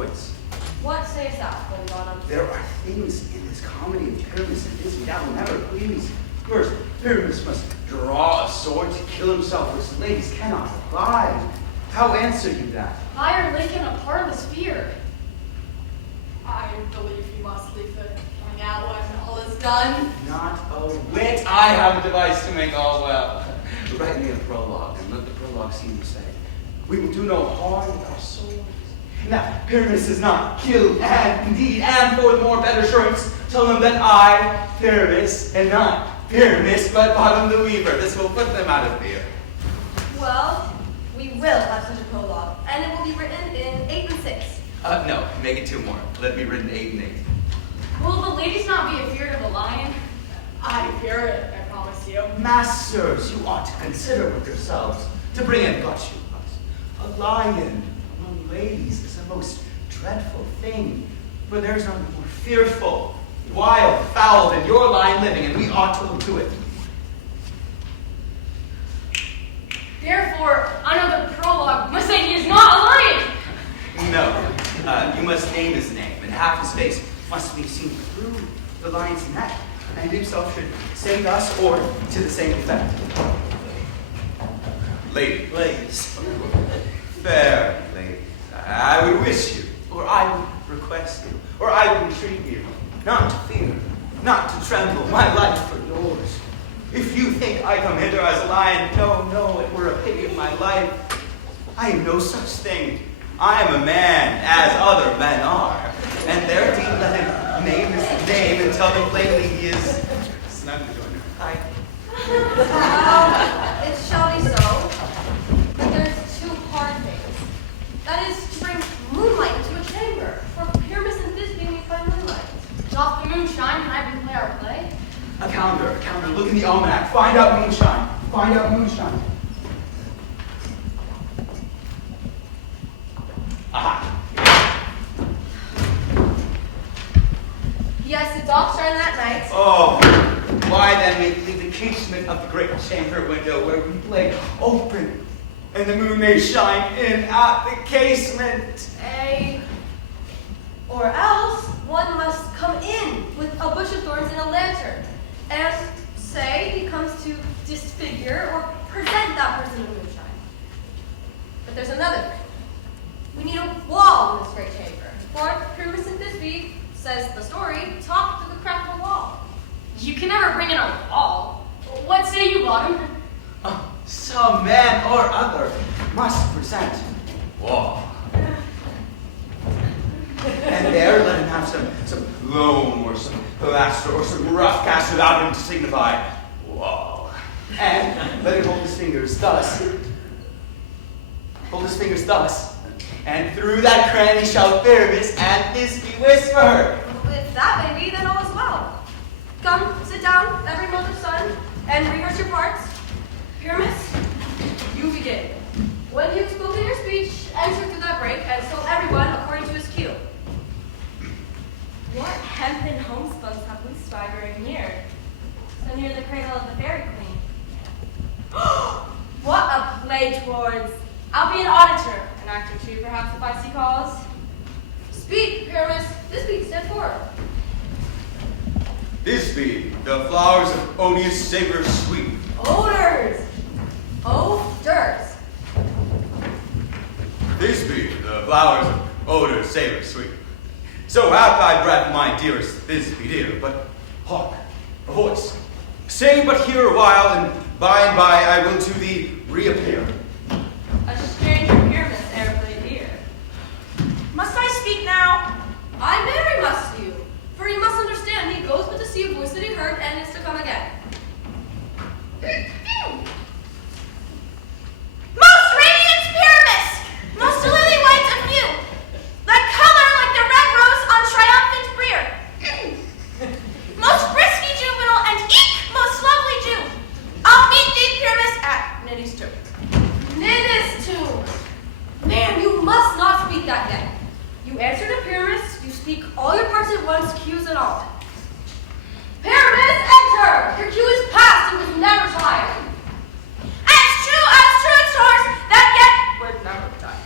quits. What sayest thou, Holy Bottom? There are things in this comedy of Pyramus and Disney that will never please. First, Pyramus must draw a sword to kill himself, which the ladies cannot abide. How answer you that? Fire Lincoln a parlous fear. I believe you must leave the coming out when all is done. Not a whit. I have a device to make all well. Write me a prologue, and let the prologue seem to say, we will do no harm with our swords. Now, Pyramus is not killed, and indeed, and for the more better assurance, tell them that I, Pyramus, and not Pyramus, but Bottom the Weaver. This will put them out of fear. Well, we will have such a prologue, and it will be written in 8 and 6. No, make it 2 more. Let me written 8 and 8. Will the ladies not be afeard of the lion? I fear it, I promise you. Masters, you ought to consider with yourselves to bring in got you us. A lion among ladies is a most dreadful thing, for there's none more fearful, wild, foul than your lion living, and we ought to look to it. Therefore, another prologue must say he is not a lion. No, you must name his name, and half his face must be seen through the lion's neck, and himself should say thus or to the same effect. Ladies, fair ladies, I would wish you, or I would request you, or I would entreat you, not to fear, not to tremble, my life for yours. If you think I come hither as a lion, no, it were a pity of my life. I am no such thing. I am a man, as other men are, and therefore let him name his name and tell them plainly he is snug to join her. Hi. It shall be so, but there's 2 hard things. That is to bring moonlight into a chamber, for Pyramus and Thisbe meet by moonlight. Doth the moon shine when I can play our play? A calendar, look in the almanac, find out moonshine. Aha. Yes, it doth shine that night. Oh, why then make leave the casement of the great chamber window where we play open, and the moon may shine in at the casement? Or else one must come in with a bush of thorns and a lantern, and say he comes to disfigure or present that person in moonshine. But there's another thing. We need a wall in this great chamber. For Pyramus and Thisbe, says the story, talk through the crack of the wall. You can never bring in a wall. What say you, Bottom? Some man or other must present wall. And there let him have some loam or some plaster or some rough cast about him to signify wall. And let him hold his fingers thus. And through that cranny shall Pyramus and Thisbe whisper. If that may be, then all is well. Come, sit down, every mother's son, and rehearse your parts. Pyramus, you begin. When you have spoken your speech, enter through that break, and so everyone according to his cue. What hempen homespuns have we spied very near? So near the cradle of the fairy queen. What a play towards! I'll be an auditor, an act or 2, perhaps, if I see cause. Speak, Pyramus. Thisbe, step forward. Thisbe, the flowers of odious savor sweet. Odors. Odors. Thisbe, the flowers of odor savor sweet. So hath thy breath, my dearest Thisbe dear, but hark, a voice. Stay but here a while, and by I will to thee reappear. A stranger Pyramus ere played here. Must I speak now? I very must you, for you must understand he goes but to see a voice that he heard and is to come again. Most radiant Pyramus! Most lily white of you! Thy color like the red rose on triumphant rear! Most frisky juvenile and eke most lovely Jew! I'll meet thee, Pyramus, at Niddy's tomb. Niddy's tomb! Man, you must not speak that yet. You answer to Pyramus, you speak all your parts at once, cues and all. Pyramus, enter! Your cue is past and was never tired. As true it's yours, that yet would never die.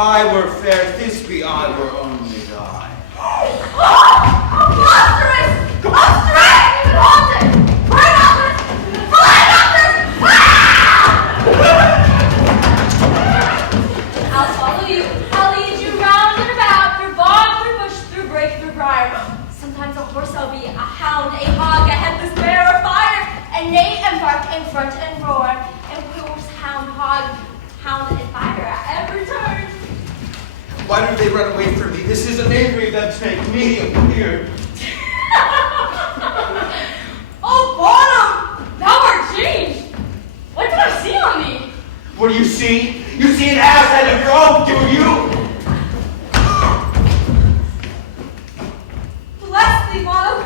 I were fair Thisbe, I were only die. Monstrous! Monstrous! Even haunted! Fly doctors! Fly doctors! I'll follow you. I'll lead you round and about, through bog, through bush, through brake, through briar. Sometimes a horse I'll be, a hound, a hog, a headless bear, or fire, and neigh and bark and front and roar, and horse, hound, hog, hound, and fire at every turn. Why do they run away from me? This is an angry of them to make me appear. Oh, Bottom! Thou art changed! What did I see on thee? What do you see? You see an ass head of your own, do you? Bless thee, Bottom!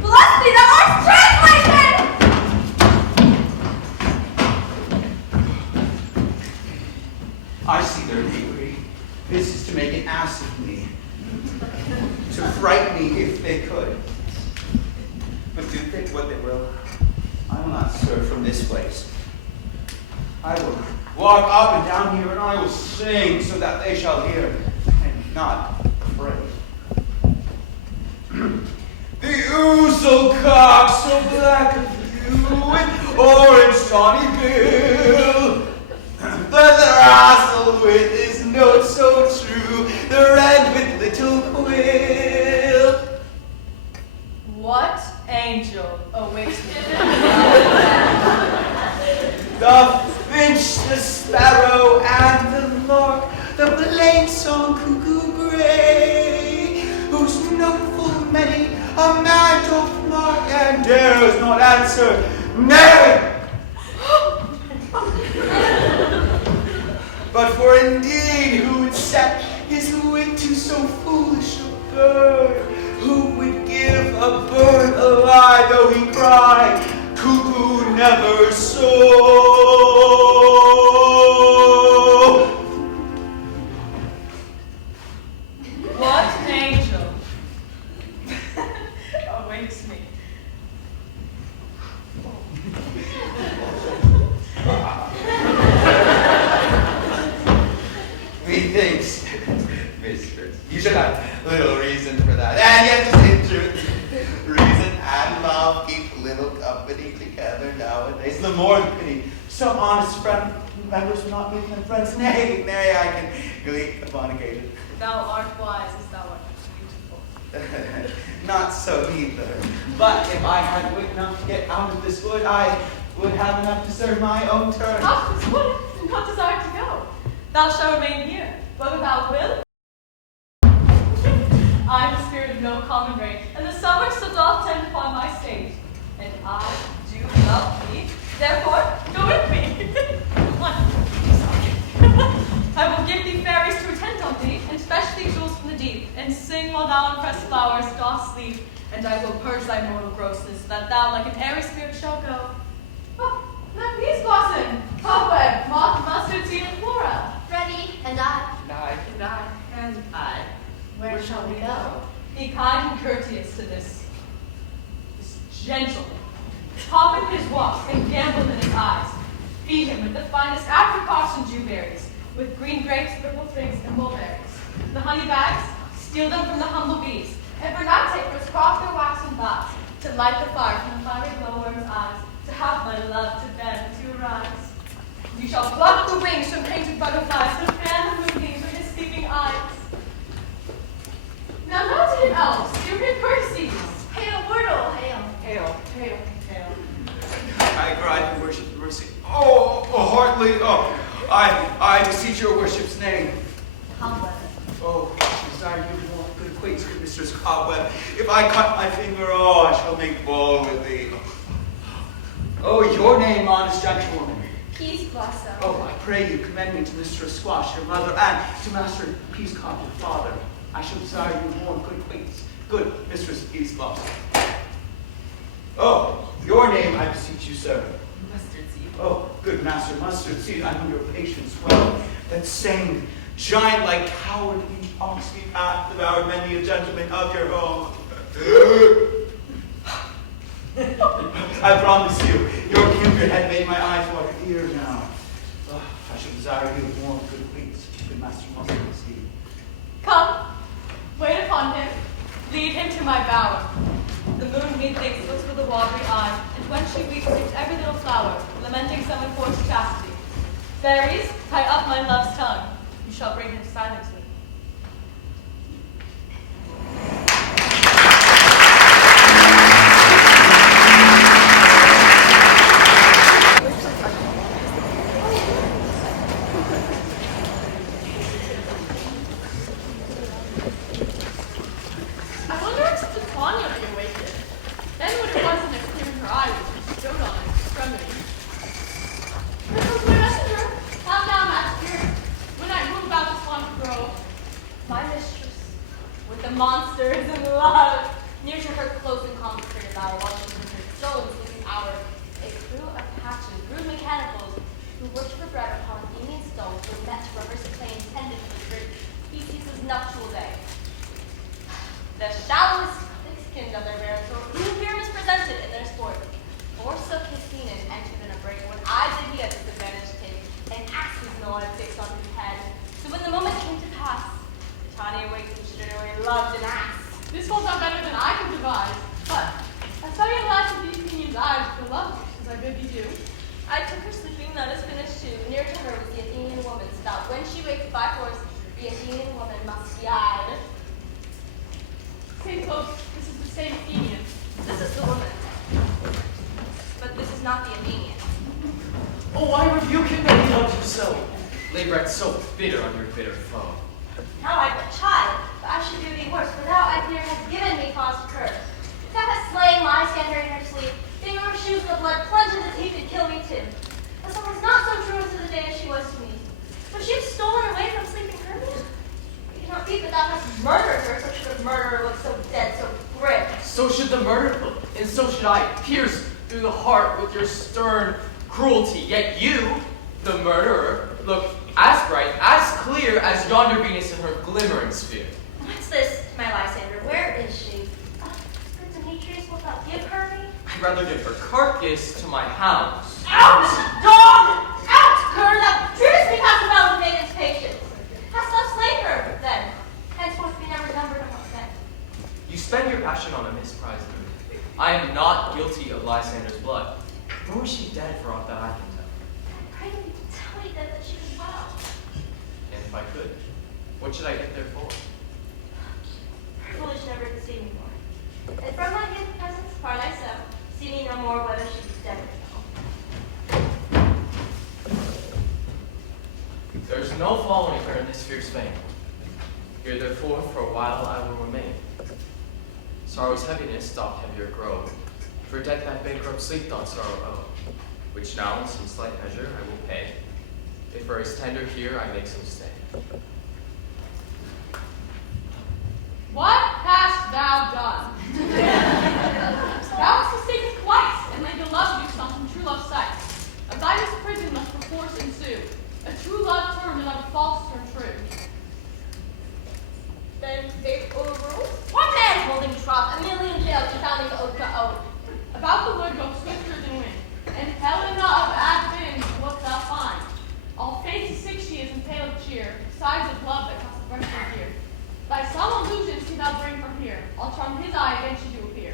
Bless thee, thou art translated! I see their knavery. This is to make an ass of me. To frighten me if they could. But do think what they will. I will not stir from this place. I will walk up and down here, and I will sing so that they shall hear, and not afraid. The ouzel cock, so black of hue, with orange tawny bill. The throstle with his note so true, the red with little quill. What angel awaits me? The finch, the sparrow, and the lark, the plain-song cuckoo gray, whose note full many a man doth mark, and dares not answer, nay! But for indeed, who would set his wing to so foolish a bird? Who would give a bird alive, though he cry, cuckoo never so? What angel awaits me? Methinks, mistress, you should have little reason for that. And yet, to say the truth, reason and love keep little company together nowadays. The more the pity. Some honest friend members will not meet them friends. Nay, nay, I can glean upon occasion. Thou art wise as thou art beautiful. Not so neither. But if I had wit enough to get out of this wood, I would have enough to serve my own turn. Out of this wood, and not desire to go. Thou shalt remain here, whether thou wilt. I am the spirit of no common race, and the summer still doth tend upon my state. And I do love thee, therefore go with me. I will give thee fairies to attend on thee, and fetch thee jewels from the deep, and sing while thou on pressed flowers dost sleep, and I will purge thy mortal grossness, that thou like an airy spirit shalt go. Oh, that peace blossom! Cobweb, moth, mustard seed, and flora. Ready, and I. And I. And I. And I. Where shall we go? Be kind and courteous to this gentleman. Talk in his walks and gamble in his eyes. Feed him with the finest apricots and dewberries, with green grapes, purple figs, and mulberries. The honey bags, steal them from the humble bees, and for nut takers crop their waxen boughs, to light the fire from the fiery glowworm's eyes, to have my love to bed to arise. You shall pluck the wings from painted butterflies, and fan the moonbeams with his sleeping eyes. Now not to him elves, do him courtesies. Hail, Wordle, hail. Hail, hail, hail. I cry your worship mercy. Oh, heartily, I beseech your worship's name. Cobweb. Oh, I desire you more good acquaintance with Mistress Cobweb. If I cut my finger, I shall make ball with thee. Oh, your name, honest gentlewoman. Peace blossom. Oh, I pray you commend me to Mistress Squash, your mother, and to Master Peascod, your father. I shall desire you more good acquaintance. Good Mistress Peascod. Oh, your name, I beseech you, sir. Mustard seed. Oh, good Master Mustard Seed, I know your patience well. That same giant-like cowardly oxy path devoured many a gentleman of your home. I promise you, your kindred had made my eyes water here now. Oh, I shall desire you more good acquaintance, good Master Mustard. my bower. The moon, methinks, looks with a watery eye, and when she weeps, weeps every little flower, lamenting some enforced chastity. Fairies, tie up my love's tongue. You shall bring him silently. I wonder if the Tanya will be awakened. Then what it was in the clear in her eyes when she stood on its extremity. Here comes my messenger. Calm down, master. When I move about this long grove. My mistress, with the monsters in love, near to her close and consecrated eye, watching with her soul sleeping hour, a crew of hatching, rude mechanicals, who worked for bread upon Athenian stones, were met to rehearse a play intended for the great Theseus' nuptial day. The shallowest thick-skinned of their barons, who here is presented in their sport, forsook his scene and entered in a break when I did he at disadvantage take, and axe was gnawed fixed on his head. So when the moment came to pass, Titania awakened straightway loved an axe. This falls out better than I could devise. But I saw you last with the Athenian's eyes for love, as I bid thee do. I took her sleeping, that is finished too. Near to her was the Athenian woman, so that when she wakes by force, the Athenian woman must be eyed. Stay close. This is the same Athenian. This is the woman. But this is not the Athenian. Oh, why rebuke him that he loves you so? Lay breath so bitter on your bitter foe. Now I but child, but I should do thee worse, for thou, I fear, hast given me cause to curse. Thou hast slain Lysander in her sleep, finger of shoes in the blood, plunged into the teeth and kill me too. The soul was not so true unto the day as she was to me. For she had stolen away from sleeping Hermia. It cannot be, but thou hast murdered her, so should a murderer look so dead, so grim. So should the murdered look, and so should I, pierce through the heart with your stern cruelty. Yet you, the murderer, look as bright, as clear as yonder Venus in her glimmering sphere. What's this, my Lysander? Where is she? Good Demetrius, wilt thou give her me? I'd rather give her carcass to my hounds. Out, dog! Out, cur, thou treatest me past the bounds of maiden's patience. Hast thou slain her, then? Henceforth be never numbered among men. You spend your passion on a misprized mood. I am not guilty of Lysander's blood, nor is she dead for aught that I can tell. Pray me, tell me then that she is well. And if I could, what should I get there for? Foolish never to see me more. And from my hidden presence, part thyself, see me no more whether she is dead or no. There's no following her in this fierce vein. Here therefore for a while I will remain. Sorrow's heaviness doth heavier grow, for death that bankrupt sleep doth sorrow owe, which now in some slight measure I will pay, if for his tender here I make some stay. What hast thou done? Thou hast mistaken twice, and laid the love you sought from true love's sight. A thy prison must perforce ensue. A true love turned and a false turn true. Then fate overrules. What man holding trough, a million jails, confounding the oath to oath? About the wood go swifter than wind, and Helena of Athens wilt thou find. All fate's sick she is in pale cheer, sighs of love that cost the French year. By some illusion see thou bring from here, I'll charm his eye against you to appear.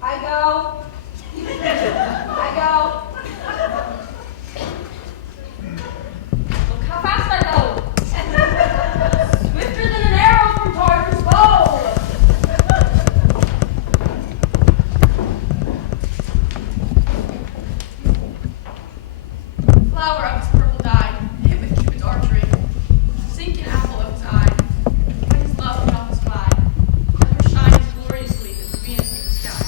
I go. I go. Look how fast I go. Swifter than an arrow from Tartar's bow. Flower of his purple dye, hit with Cupid's archery, sink in apple of his eye, when his love doth fly, and her shines gloriously as Venus in the sky.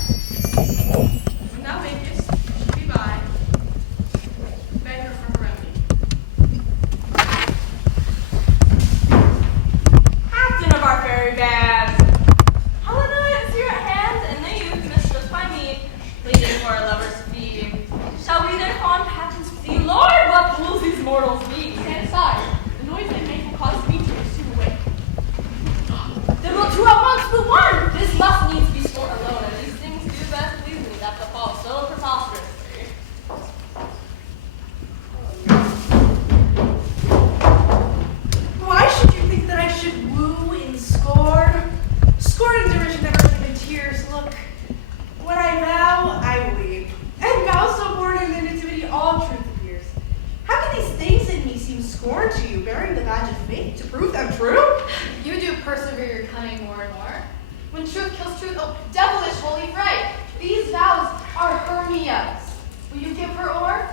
cunning more and more. When truth kills truth, oh, devilish holy fray! These vows are Hermia's. Will you give her or?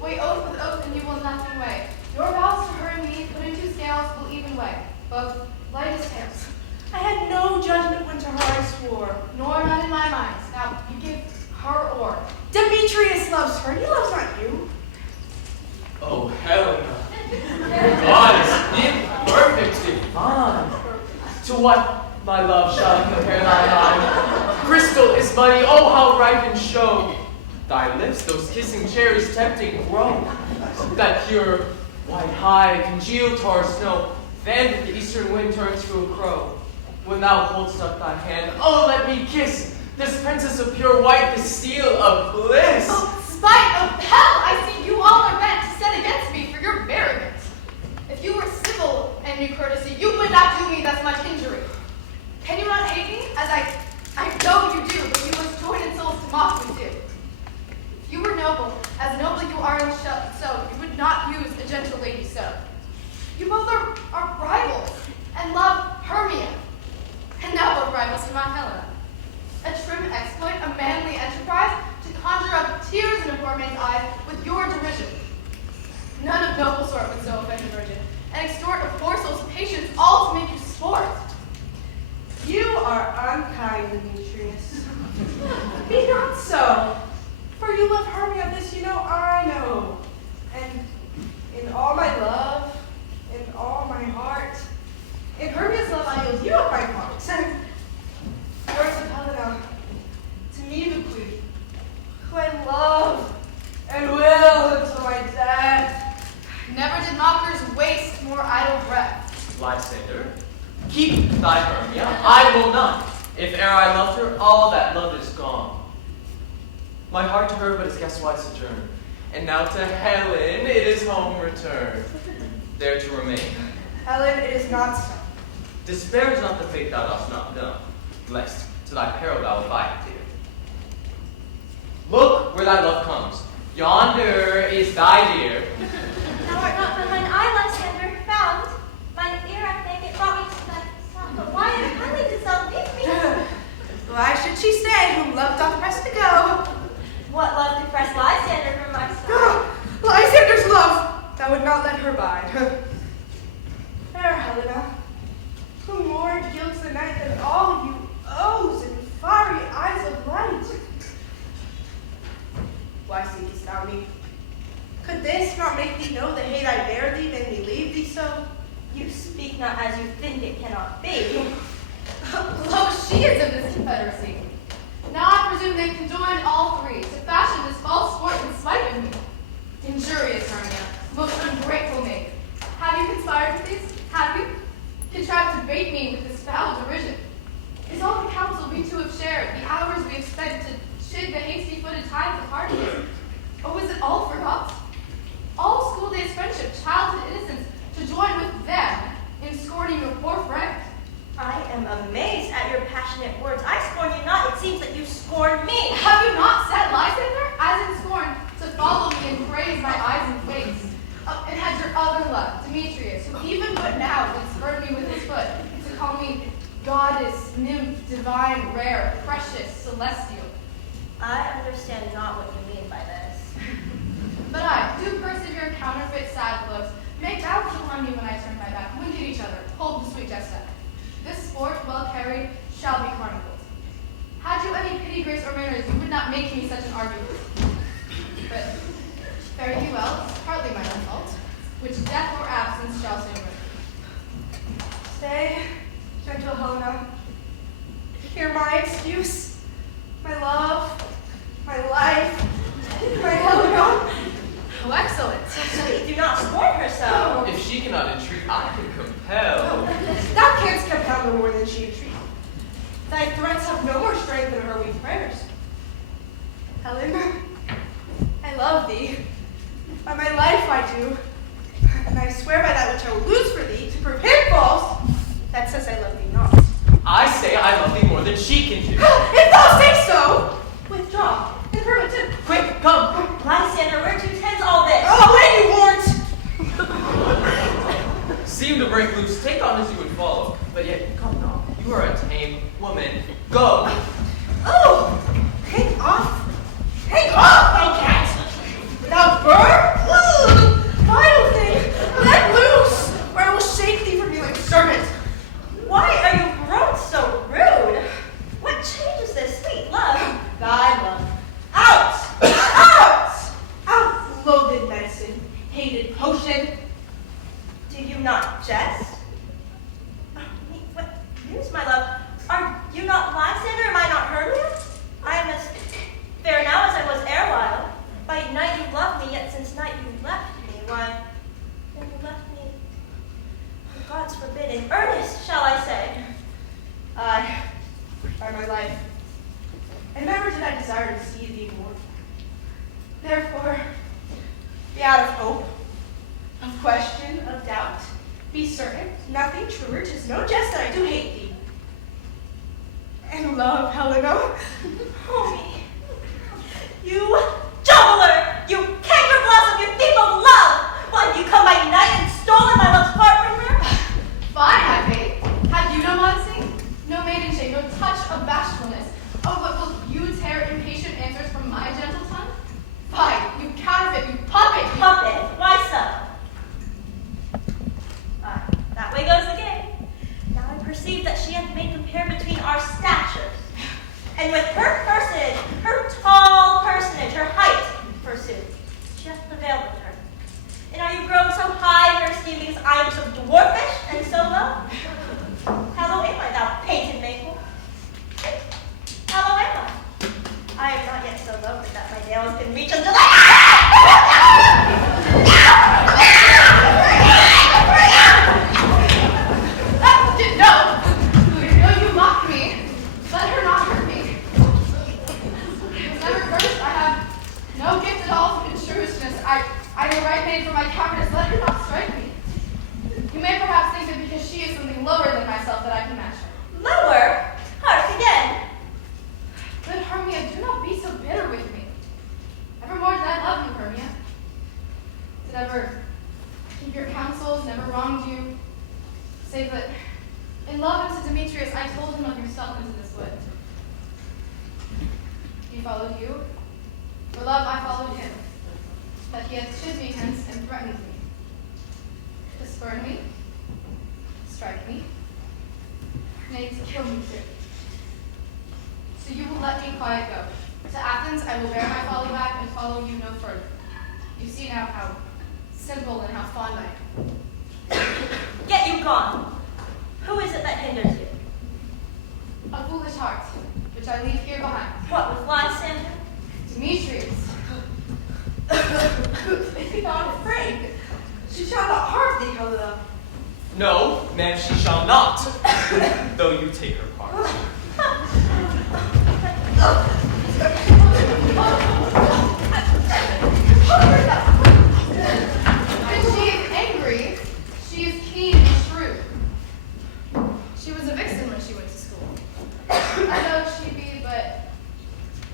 Weigh oath with oath, and you will nothing weigh. Your vows to her and me, put into scales, will even weigh. Both light as scales. I had no judgment when to her I swore. Nor none in my mind. Now, you give her or. Demetrius loves her, he loves not you. Oh, Helena, goddess, imperfect, divine. To what, my love, shall I compare thy mind? Crystal is muddy, oh, how ripe in show. Thy lips, those kissing cherries, tempting grow. That pure white hide, congealed tar snow, fanned with the eastern wind turns to a crow. When thou holdst up thy hand, oh, let me kiss this princess of pure white, the seal of bliss. Oh, spite of hell! I see you all are bent to set against me for your arrogance. If you were civil and knew courtesy, you would not do me thus much injury. Can you not hate me, as I know you do, but you must join in souls to mock me too? If you were noble, as noble you are in so, you would not use a gentle lady so. You both are rivals, and love Hermia, and now both rivals to Mount Helena. A trim exploit, a manly enterprise, to conjure up tears in a poor man's eyes with your derision. None of noble sort would so offend a virgin, and extort of poor soul's patience, all to make you sport. You are unkind, Demetrius. Be not so. For you love Hermia, this you know I know. And in all my love, in all my heart, in Hermia's love I yield you up my heart. Words of Helena, to me the queen, who I love and will until my death. Never did mockers waste more idle breath. Lysander, keep thy Hermia, I will not. If e'er I loved her, all that love is gone. My heart to her but is guest-wise sojourn, and now to Helen it is home return, there to remain. Helen, it is not so. Disparage not the fate thou dost not know, lest to thy peril thou abide, dear. Look where thy love comes. Yonder is thy dear. Thou art not but mine eye, Lysander, found. Mine ear, I think, it brought me to thy sound. But why kindly didst thou leave me? Why should she stay, whom love doth press to go? What love to press Lysander from my side? Lysander's love, thou would not let her bide. Fair Helena, who more yields the night than all you owes in fiery eyes of light. Why seekest thou me? Could this not make thee know the hate I bear thee, made me leave thee so? You speak not as you think it cannot be. Lo, she is of this confederacy. Now I presume they conjoined all three to fashion this false sport in spite of me. Injurious Hermia, most ungrateful maid. Have you conspired with these? Have you contrived to bait me with this foul derision? Is all the counsel we two have shared, the hours we have spent to shig the hasty-footed times of hardiness? Or was it all forgot? All school days' friendship, childhood innocence, to join with them in scorning your poor friend? I am amazed at your passionate words. I scorn you not. It seems that you scorn me. Have you not said, Lysander, as in scorn, to follow me and praise my eyes and face? And had your other love, Demetrius, who even but now would spurn me with his foot, to call me goddess, nymph, divine, rare, precious, celestial. I understand not what you mean by this. But I do persevere counterfeit sad looks, make vows upon me when I turn my back, wink at each other, hold the sweet jest up. This sport, well carried, shall be chronicled. Had you any pity, grace, or manners, you would not make me such an argument. But fare ye well, it's partly my own fault, which death or absence shall soon bring. Stay, gentle Helena. Hear my excuse, my love, my life, my Helena. Oh, excellent. Sweet, do not scorn her so. If she cannot entreat, I can compel. Thou canst compel no more than she entreats. Thy threats have no more strength than her weak prayers. Helen, I love thee. By my life I do. And I swear by that which I will lose for thee, to prove him false, that says I love thee not. I say I love thee more than she can do. If thou say so, withdraw, and prove it to... Quick, come. Lysander, where to tends all this? Oh, when you warrant! seem to break loose, take on as you would follow. But yet, come now, you are a tame woman. Go! Oh! Hang off! Hang off, thou cat! Thou bird! Ugh! Vile thing! Let loose, or I will shake thee from you like a serpent. Why are you grown so rude? What change is this, sweet love? Thy love. Out! Out! Out, loathed medicine, hated potion. Do you not jest? What news, my love? Are you not Lysander? Am I not Hermia? I am as fair now as I was erewhile. By night you loved me, yet since night you left me. Why, then you left me, for God's forbid, in earnest, shall I say? Aye, by my life. And never did I desire to see thee more. Therefore, be out of hope, of question, of doubt. Be certain, nothing truer, 'tis no jest that I do hate thee. And love, Helena. Oh, me. You juggler! You canker blossom, you thief of love! Why, have you come by night and stolen my love's part from her? Fine, my faith. Have you no modesty? No maiden shame, no touch of bashfulness? Oh, but will you tear impatient answers from my gentle tongue? Fine, you counterfeit, you puppet, you... Puppet? Why so? That way goes the game. Now I perceive that she hath made compare between our statures. And with her personage, her tall personage, her height, forsooth, she hath prevailed with her. And are you grown so high in her esteem because I am so dwarfish and so low? Hallow am I, thou painted maple? Hallow am I? I am not yet so low but that my nails can reach unto the... No, you mock me. Let her not hurt me. Never first, I have no gift at all for intrusiveness. I am a right maid for my cowardice. Let her not strike me. You may perhaps think that because she is something lower than myself that I can match her. Lower? Hark again. But Hermia, do not be so bitter with me. Evermore did I love you, Hermia. Did ever keep your counsels, never wronged you, save that in love unto Demetrius, I told him of yourself into this wood. He followed you. For love, I followed him. But he hath chid me hence and threatened me. To spurn me, strike me, nay, to kill me too. So you will let me quiet go. To Athens, I will bear my folly back and follow you no further. You see now how simple and how fond I am. Get you gone. Who is it that hinders you? A foolish heart, which I leave here behind. What, with Lysander? Demetrius. Be not afraid. She shall not harm thee, Helena. No, ma'am, she shall not. Though you take her part. When she is angry, she is keen and shrewd. She was a vixen when she went to school. I know she be but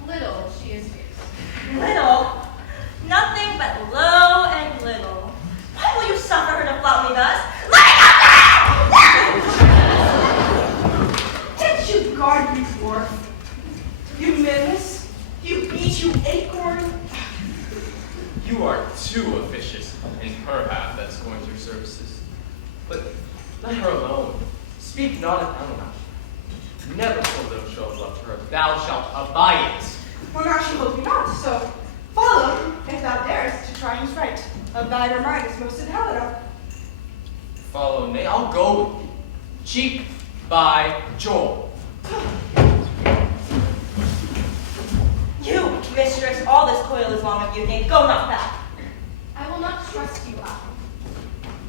little she is fierce. Little? Nothing but low and little. Why will you suffer her to flout me thus? Didn't you guard, you dwarf? You menace? You beat, you acorn? You are too officious in her half that scorns your services. But let her alone. Speak not of Helena. Never so little show of love to her. Thou shalt abide it. Well, now she will be not, so follow, if thou darest, to try who's right. Of thine or mine is most in Helena. Follow, nay, I'll go with you. Cheek by jowl. You, mistress, all this coil is long of you, nay, go not back. I will not trust you, Apple.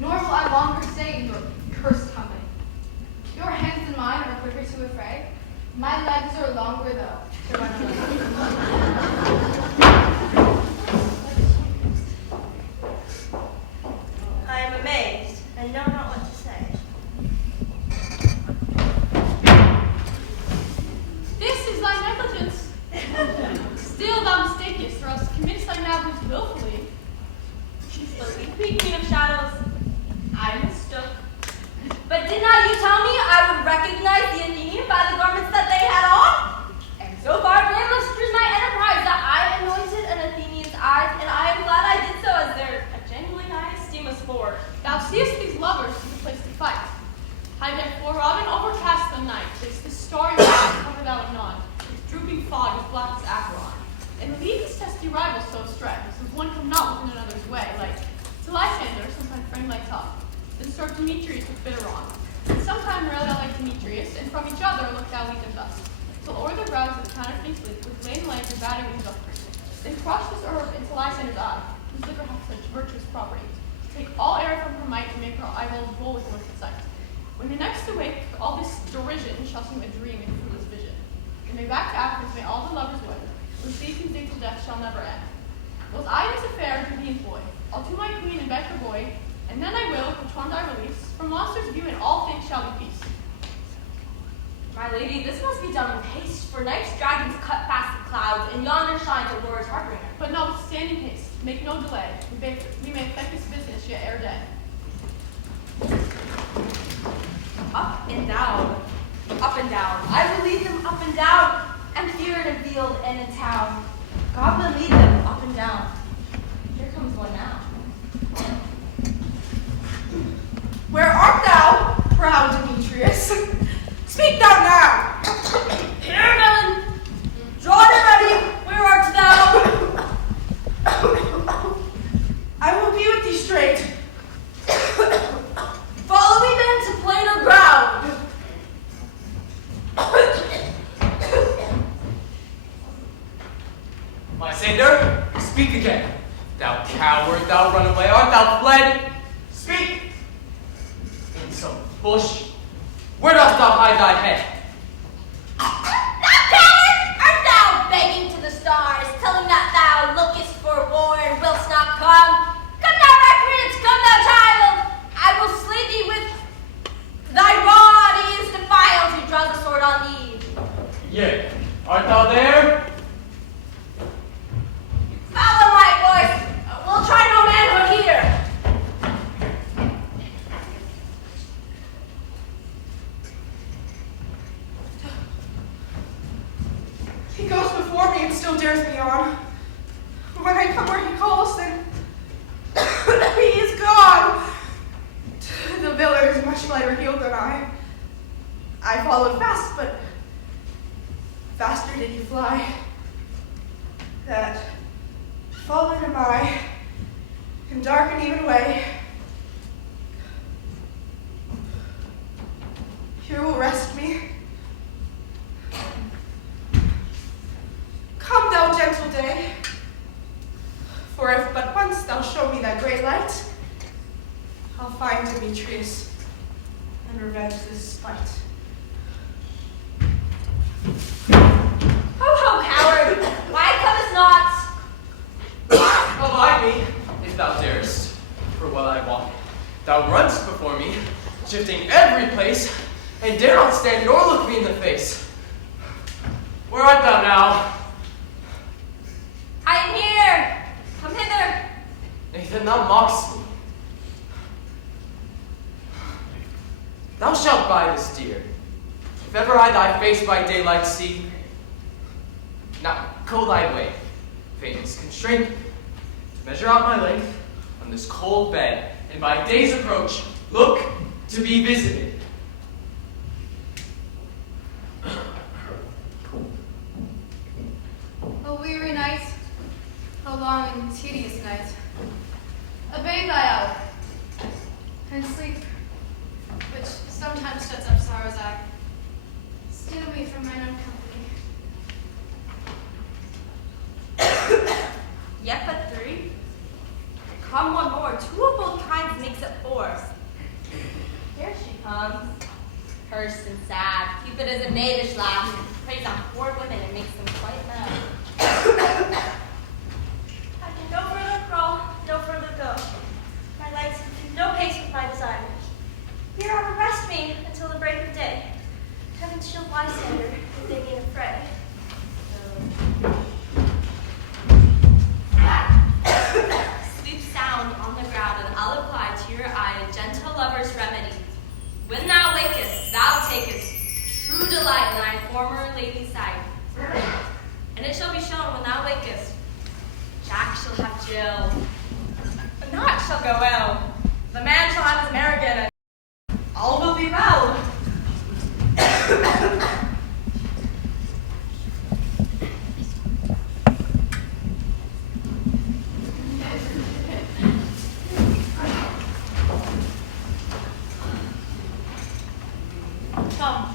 Nor will I longer stay in your cursed company. Your hands and mine are quicker to a fray. My legs are longer, though, to run away. I am amazed, and know not what to say. This is thy negligence. Still thou mistakest, or else committest thy malicious willfully. But we queen of shadows, I mistook. testy rivals so strenuous, as one come not within another's way, like to Lysander, sometime friend like Top, then served Demetrius with bitter wrong. And sometime rail thou like Demetrius, and from each other look thou weak and thus, till o'er their brows the counterfeit fleet, with vain light and battery wings upward. Then crush this herb into Lysander's eye, whose liquor hath such virtuous properties, to take all air from her might and make her eyeballs roll with wicked sight. When he next awake, all this derision shall seem a dream and fruitless vision. And may back to Athens may all the lovers win, whose these things till death shall never end. Those items of fair do he employ, I'll to my queen and beg her boy, and then I will, which one I release, from monsters' view and all things shall be peace. My lady, this must be done with haste, for night's dragons cut past the clouds, and yonder shines Aurora's harbinger. But notwithstanding haste, make no delay, we may effect this business yet ere day. Up and down, up and down. I will lead them up and down, and here in a field and in town. God will lead them up and down. Here comes one now. Where art thou, proud Demetrius? Speak thou now. Here, villain! Drawn and ready, where art thou? I will be with thee straight. Follow me then to plainer ground. Lysander, speak again. Thou coward, thou runaway, art thou fled? Speak! In some bush, where dost thou hide thy head? Thou coward! Art thou begging to the stars, telling that thou lookest for war and wilt not come? Come thou recreant, come thou child! I will slay thee with thy rod. He is defiled who draws the sword on thee. Yea, art thou there? Follow my voice. We'll try no manhood here. He goes before me and still dares me on. When I come where he calls, then he is gone. The villain is much lighter heeled than I. I followed fast, but faster did he fly. That fallen am I, in dark and even way. Here will rest me. Come, thou gentle day, for if but once thou show me that great light, I'll find Demetrius and revenge this spite. Ho ho, coward! Why comest not? Abide me, if thou darest, for while I walk, thou runnest before me, shifting every place, and dare not stand nor look me in the face. Where art thou now? I am here. Come hither. Nathan, thou mockst me. Thou shalt buy this deer, if ever I thy face by daylight see. Now go thy way, famous constraint, to measure out my length on this cold bed, and by day's approach look to be visited. O weary night, O long and tedious night, obey thy hour, and sleep, which sometimes shuts up sorrow's eye, steal me from mine own company. Yet but three? Come one more. Two of both kinds makes it four. Here she comes. Cursed and sad. Cupid is a knavish lass. Preys on poor women and makes them quite mad. I can no further crawl, no further go. My legs can keep no pace with my desires. Here I will rest me until the break of day. Heaven shield Lysander if they meet a fray. Sleep sound on the ground, and I'll apply to your eye a gentle lover's remedy. When thou wakest, thou takest true delight in thy former lady's sight. And it shall be shown when thou wakest, Jack shall have Jill. But naught shall go well. The man shall have his mare again, and all will be well. Come,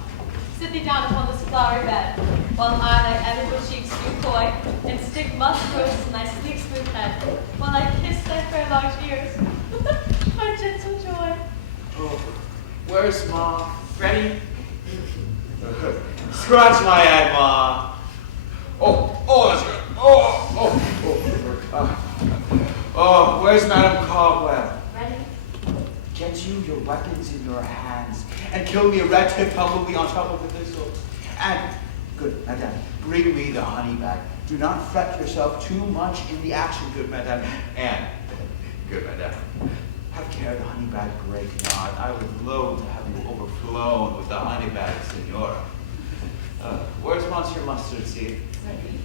sit thee down upon this flowery bed, while I thy edible cheeks do coy, and stick musk roses in thy sleek smooth head, while I kiss thy fair large ears, my gentle joy. Oh, where's Ma? Ready? Scratch my head, Ma. Oh, that's good. Oh, where's Madam Cobweb? Ready? Get you your weapons in your hands, and kill me a red tip probably on top of the thistle. And, good madame, bring me the honey bag. Do not fret yourself too much in the action, good madame. And, good madame, have care the honey bag break not. I would loathe to have you overflown with the honey bag, senora. Where's Monsieur Mustard Seed? Ready?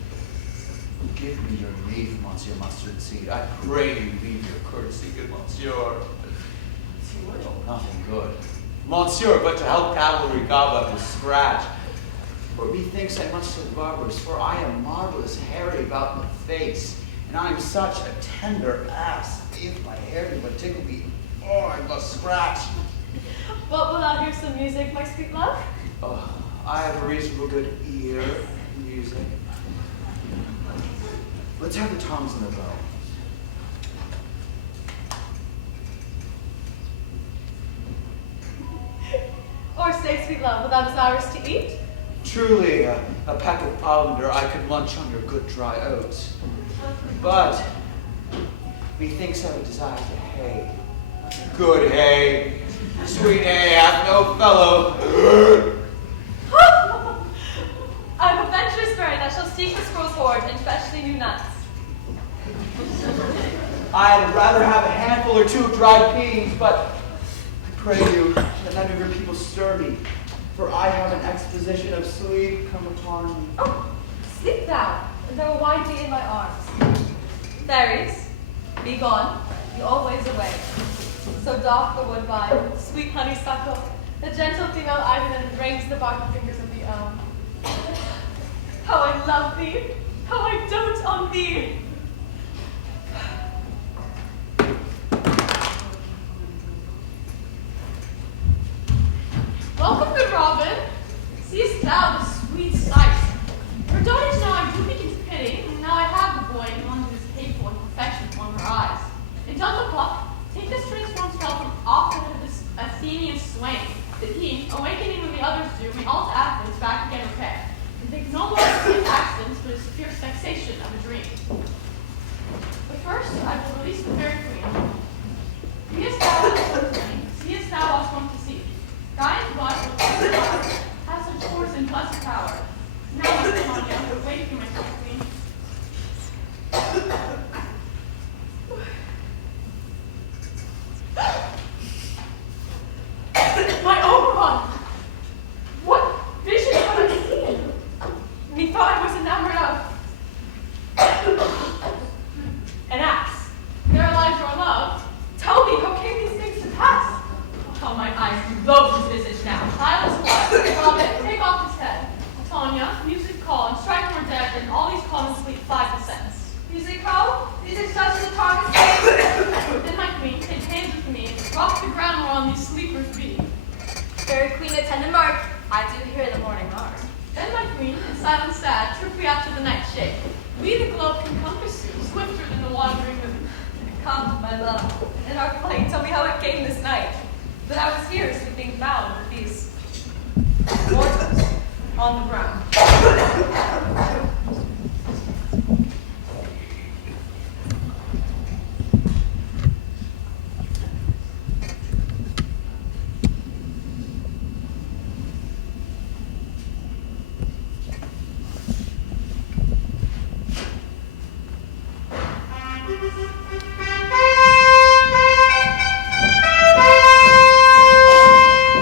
Give me your leave, Monsieur Mustard Seed. I pray you leave your courtesy, good Monsieur. Monsieur, oh, nothing good. Monsieur, but to help cavalry gob up his scratch. For methinks I must look barbarous, for I am marvelous hairy about the face, and I am such a tender ass. If my hair did but tickle me, oh, I must scratch. What will thou hear some music, my sweet love? Oh, I have a reasonable good ear for music. Let's have the tongs in the bow. Or say, sweet love, will thou desirous to eat? Truly, a peck of provender I could munch on your good dry oats. But methinks I would desire the hay. Good hay, sweet hay hath no fellow. I have a venturous bird that shall seek the squirrel's hoard and fetch thee new nuts. I'd rather have a handful or two of dried peas, but I pray you that none of your people stir me, for I have an exposition of sleep come upon me. Oh, sleep thou, and thou will wind thee in my arms. Fairies, be gone, be always away. So doth the woodbine, sweet honeysuckle, the gentle female ivy that rings the barky fingers of the elm. How I love thee, how I dote on thee. Welcome, good Robin. Seest thou the sweet sight? Her daughters now I do begin to pity, and now I have the boy among his hateful imperfections among her eyes. In gentle pluck, take this transformed spell from off the head of this Athenian swain, that he, awakening when the others do, may all to Athens back again repair, and think no more of his accidents, but his fierce vexation of a dream. But first, I will release the fair queen. Seest thou what's going to see? Gaia's blood will have such force and blessed power. Now, Antonia, wait for my queen. My Oberon! What vision have I seen? Methought I was enamored of an axe. There lies your love. Tell me, how came these things to pass? Oh, my eyes do loathe his visage now. Child is blood. Robin, take off his head. Tanya, music call, and strike more dead than all these common sleep 5 cents. Music call? Music such the tongue is Then, my queen, take hands with me and rock the ground whereon these sleepers be. Fairy queen, attend and mark. I do hear the morning mark. Then, my queen, in silent sad, trip we after the night shade. We the globe can compass you, swifter than the wandering moon. Come, my love, in our flight, tell me how it came this night, that I was here sleeping bound with these mortals on the ground.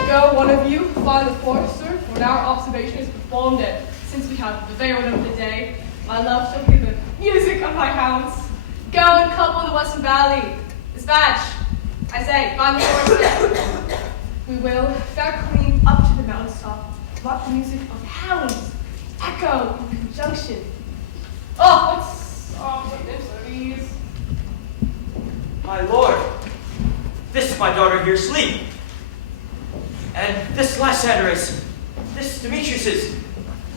Go, one of you, find the forester, when our observation is performed, and since we have prevailed of the day, my love shall hear the music of my hounds. Go and couple the Western Valley. Dispatch, I say, find the forester. We will, fair queen, up to the mountaintop, let the music of hounds echo in conjunction. Oh, what songs like this are these? My lord, this is my daughter here asleep. And this Lysander's, this Demetrius's,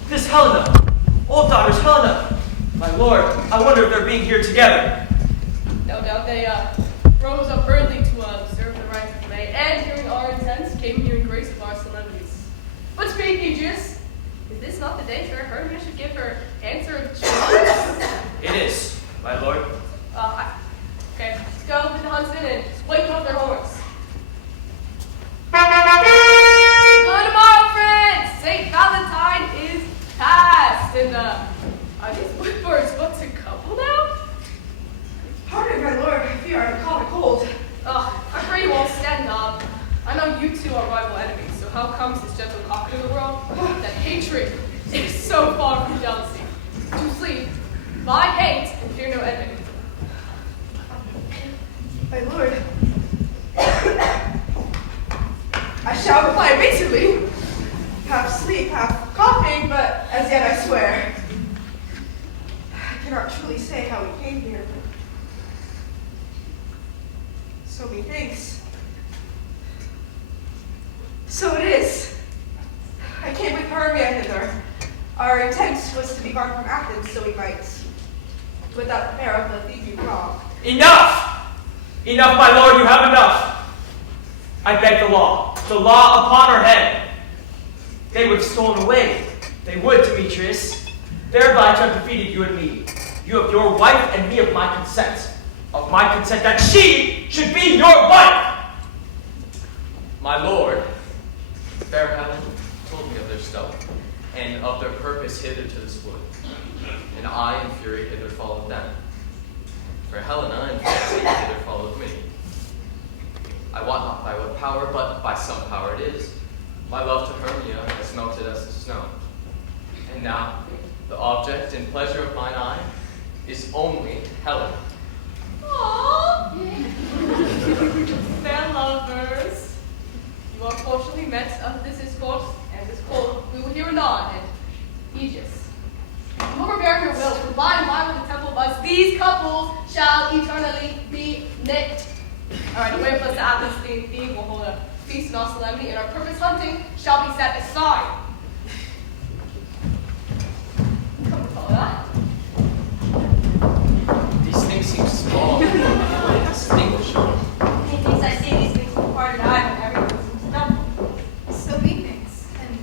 this Helena, old daughter's Helena. My lord, I wonder if they're being here together. No doubt they rose up early to observe the rites of May, and hearing our intents, came here in grace of our solemnities. But speak, Aegeus, is this not the day fair Hermia should give her answer of choice? It is, my lord. Okay, let's go with the huntsman and wake up their horns. Good morrow, friends! St. Valentine is past, and are these Woodbirds but a couple now? Pardon, my lord, I fear I've caught a cold. Ugh, I pray you all stand up. I know you two are rival enemies, so how comes this gentle cock in the world? That hatred is so far from jealousy. To sleep, by hate, and fear no enemy. My lord, I shall reply basically. Half sleep, half coughing, but as yet I swear. I cannot truly say how we came here. So methinks. So it is. I came with Hermia hither. Our intent was to be gone from Athens so we might, without the fear of the Theban wrong. Enough! Enough, my lord, you have enough. I beg the law upon our head. They would have stolen away. They would, Demetrius. Thereby to have defeated you and me. You of your wife and me of my consent. Of my consent that she should be your wife. My lord, fair Helen told me of their stealth, and of their purpose hither to this wood. And I, in fury, hither followed them. For Helena, in fancy, hither followed me. I wot not by what power, but by some power it is. My love to Hermia has melted as the snow. And now, the object and pleasure of mine eye is only Helen. Aww! Fair lovers, you are fortunately met under this discourse, and this cold we will hear anon, and Aegis. You will prepare your will, for by and by with the temple of us, these couples shall eternally be knit. Alright, the way of us to Athens theme will hold a feast in all solemnity, and our purpose hunting shall be set aside. Come recall that. These things seem small, and distinguishable. Methinks I see these things from far and wide, but everyone seems dumb. So methinks, and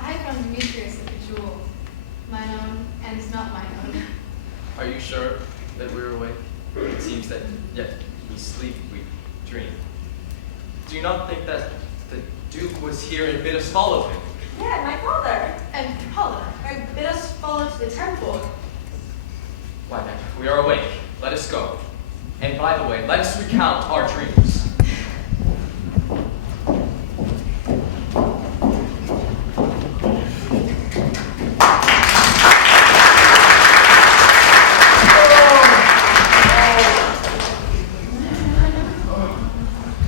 I found Demetrius a jewel, mine own, and not mine own. Are you sure that we're awake? It seems that yet we sleep, we dream. Do you not think that the Duke was here and bid us follow him? Yeah, my father. And Helena. And bid us follow to the temple. Why then, if we are awake, let us go. And by the way, let us recount our dreams.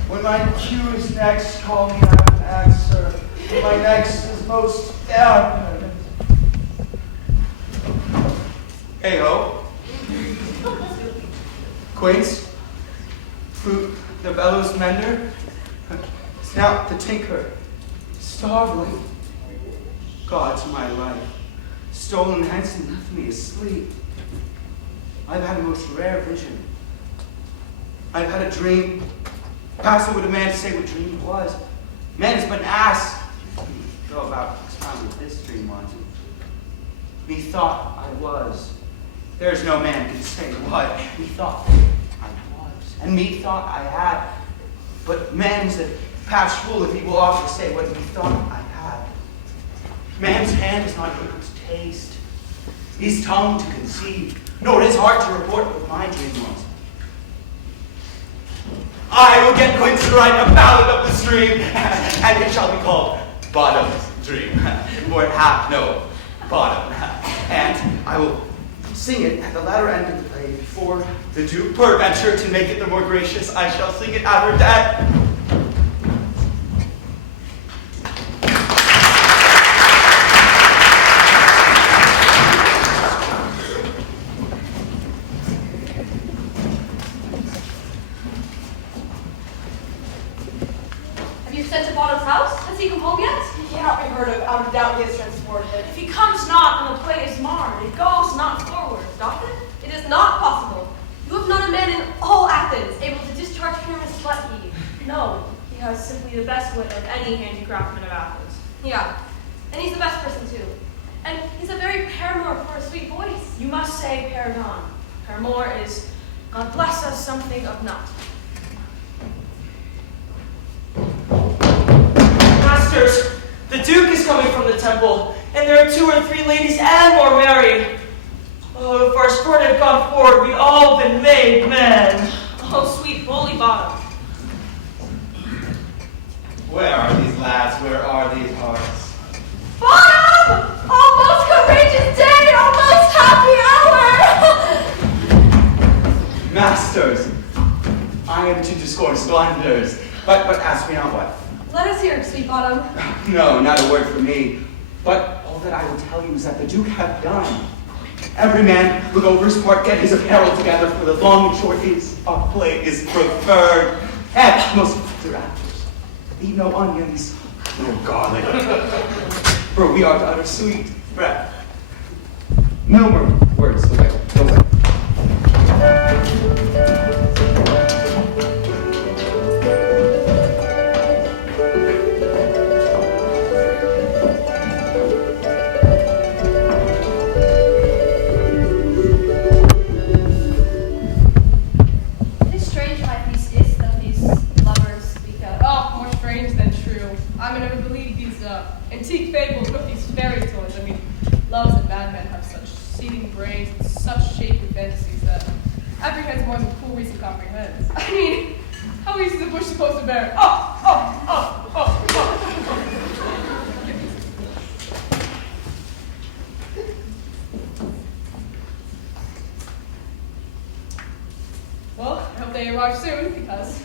When my cue is next, call me, I will answer. When my next is most evident. Hey ho. Quince, fruit the bellows mender, snout the tinker, starveling. God's my life, stolen hence and left me asleep. I've had a most rare vision. I've had a dream. Pastor would demand to say what dream it was. Man is but an ass. Go about expound what this dream was. Methought I was. There's no man can say what. Methought I was. And methought I had. But man's a past fool if he will offer to say what methought I had. Man's hand is not able to taste. His tongue to conceive. Nor his heart to report what my dream was. I will get Quince to write a ballad of this dream, and it shall be called Bottom's Dream, for it hath no bottom. And I will sing it at the latter end of the play before the Duke peradventure to make it the more gracious. I shall sing it at her death. Have you sent to Bottom father's house? Has he come home yet? He cannot be heard of. Out of doubt he has transported. If he comes not, then the play is marred. It goes not forward. Doth it? It is not possible. You have not a man in all Athens able to discharge Pyramus but he. No, he has simply the best wit of any handicraftsman of Athens. Yeah, and he's the best person too. And he's a very paramour for a sweet voice. You must say paragon. Paramour is, God bless us, something of not. Masters, the Duke is coming from the temple, and there are 2 or 3 ladies and more married. Oh, if our sport had gone forward, we'd all been made men. Oh, sweet bully bottom. Where are these lads? Where are these hearts? Bottom! Almost courageous day, almost happy hour! Masters, I am to discourse wonders, but ask me not what. Let us hear, sweet bottom. No, not a word from me. But all that I will tell you is that the Duke hath done. Every man look over his part, get his apparel together, for the long and short is our play is preferred. And most hereafter, eat no onions, no garlic. For we are to utter sweet breath. No more words, away, away. It is strange, my thesis, that these lovers speak of. Oh, more strange than true. I would never believe these antique fables with these fairy tales. I mean, loves and madmen have such seething brains and such shapely fantasies that apprehends more than cool reason comprehends. I mean, how easy is the bush supposed to bear? Well, I hope they arrive soon because.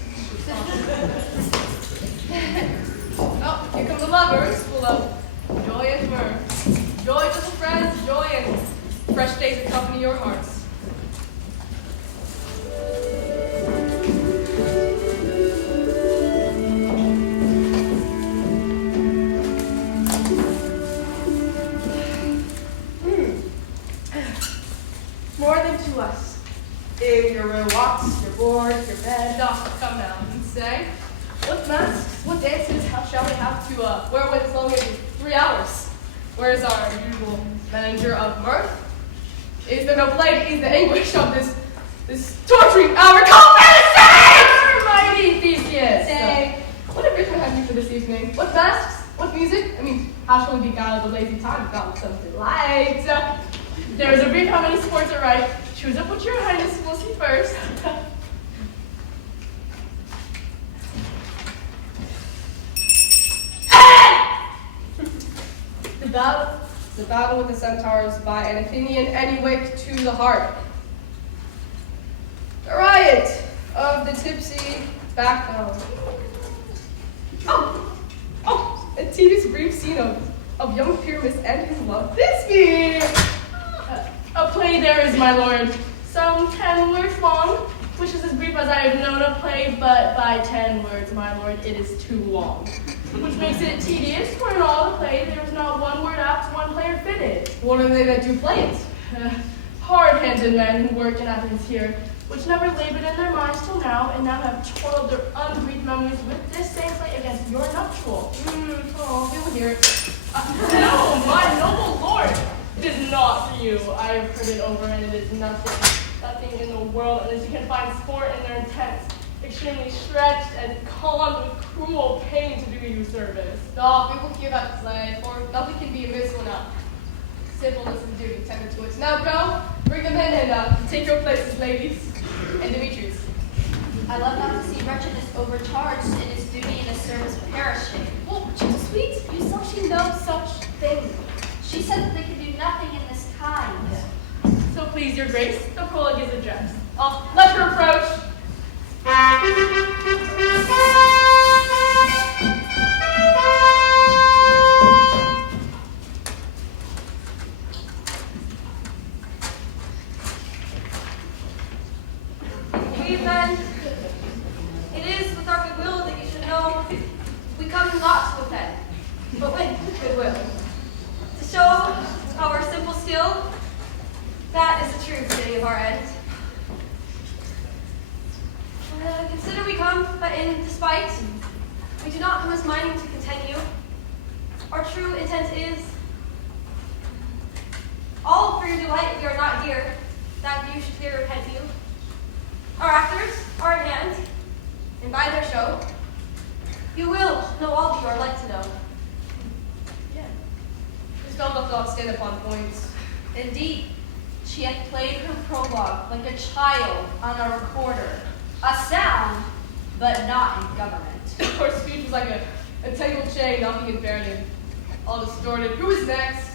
Oh, here come the lovers, full of joy and mirth. Joy, little friends, joy and fresh days accompany your hearts. More than to us. In your walks, your board, your bed. Doc, come now and say, what masks, what dances, how shall we have to wear with as long as 3 hours? Where is our usual manager of mirth? Is there no plague, is the anguish of this torturing hour? Compensate! Mighty Theseus! Say, what enrichment have you for this evening? What masks? What music? I mean, how shall we beguile the lazy time without some delight? There is a brief how many sports are right. Choose up what your highness will see first. The battle with the centaurs by an Athenian Enywick to the heart. The riot of the tipsy backbone. A tedious brief scene of young Pyramus and his love. This be a play there is, my lord, some 10 words long, which is as brief as I have known a play, but by 10 words, my lord, it is too long. Which makes it tedious, for in all the play there is not one word apt, one player fitted. What are they that do play it? Hard-handed men who work in Athens here, which never labored in their minds till now, and now have toiled their unbreathed memories with this same play against your nuptial. You'll hear it. No, my noble lord, it is not for you. I have heard it over, and it is nothing in the world, unless you can find sport in their intents, extremely stretched and calmed with cruel pain to do you service. We will hear that play, for nothing can be amiss without simpleness and duty tended to it. Now go, bring them in and take your places, ladies. And Demetrius. I love not to see wretchedness overcharged in its duty and its service perishing. Well, sweet, you saw she knows such things. She said that they could do nothing in this kind. So please, your grace, the prologue is addressed. Let her approach. We men, it is with our goodwill that you should know, we come not fed, but with goodwill. To show our simple skill, that is the true city of our end. Consider we come in despite. We do not come as mining to content you. Our true intent is all for your delight. We are not here, that you should fear repent you. Our actors are at hand, and by their show, you will know all that you are like to know. Yeah. This girl doth not stand upon points. Indeed, she hath played her prologue like a child on a recorder. A sound, but not in government. Her speech was like a tangled chain knocking and bearing, all distorted. Who is next?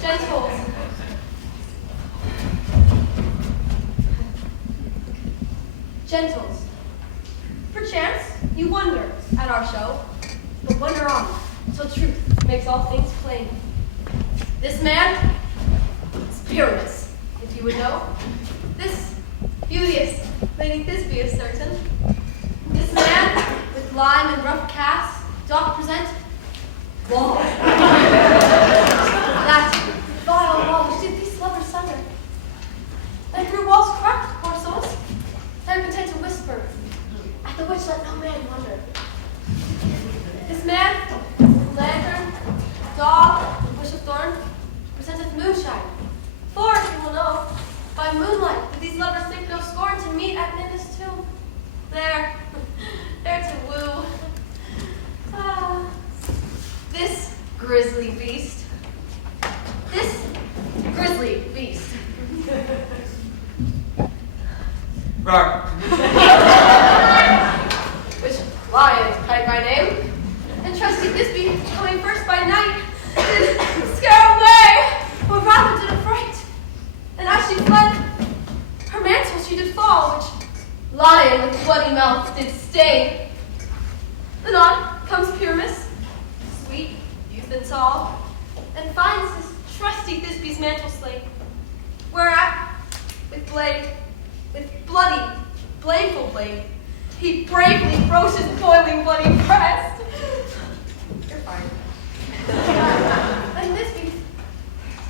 Gentles. Gentles. Perchance you wonder at our show, but wonder on, till truth makes all things plain. This man is Pyramus, if you would know. This beauteous Lady Thisbe is certain. This man, with lime and rough cast, doth present wall. That vile wall which did these lovers sunder. And through walls cracked, poor souls, they're content to whisper, at the which let no man wonder. This man, with lantern, dog, and bush of thorn, presenteth moonshine. For, you will know, by moonlight did these lovers think no scorn to meet at Ninus' tomb. There to woo. Ah, this grisly beast. This grisly beast. Roar. Which lion, kite by name, and trusty Thisbe, coming first by night, did scare away, or rather did affright. And as she fled, her mantle she did fall, which lion with bloody mouth did stain. Anon comes Pyramus, sweet, youth and tall, and finds his trusty Thisbe's mantle slain, whereat, with bloody, blameful blade, he bravely froze his boiling bloody breast. You're fine. And Thisbe,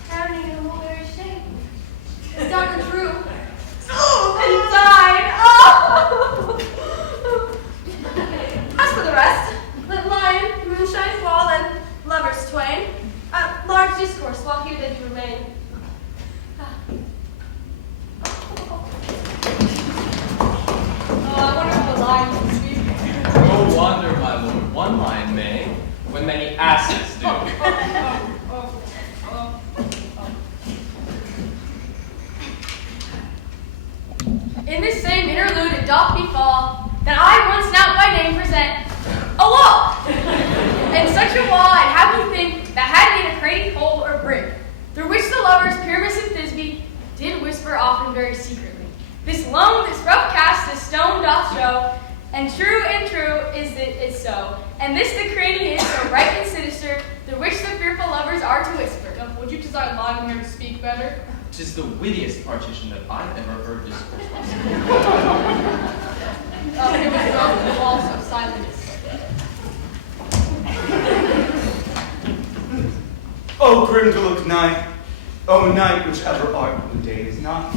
crowning in a mulberry shade, his daughter drew and died. Oh! As for the rest, let lion, moonshine, wall, and lovers twain at large discourse while here they do remain. I wonder how the lion can speak. No wonder, my lord, one lion may, when many asses do. In this same interlude it doth befall that I once now by name present a wall. And such a wall I'd have you think that had been a cranny hole or brick, through which the lovers Pyramus and Thisbe did whisper often very secretly. This loam, this rough cast, this stone doth show, and true is it is so. And this the cranny is so right and sinister, through which the fearful lovers are to whisper. Would you desire lion here to speak better? 'Tis the wittiest partition that I've ever heard discourse on. It was broken the walls of silence. O grim to look night, O night which ever art when the day is not.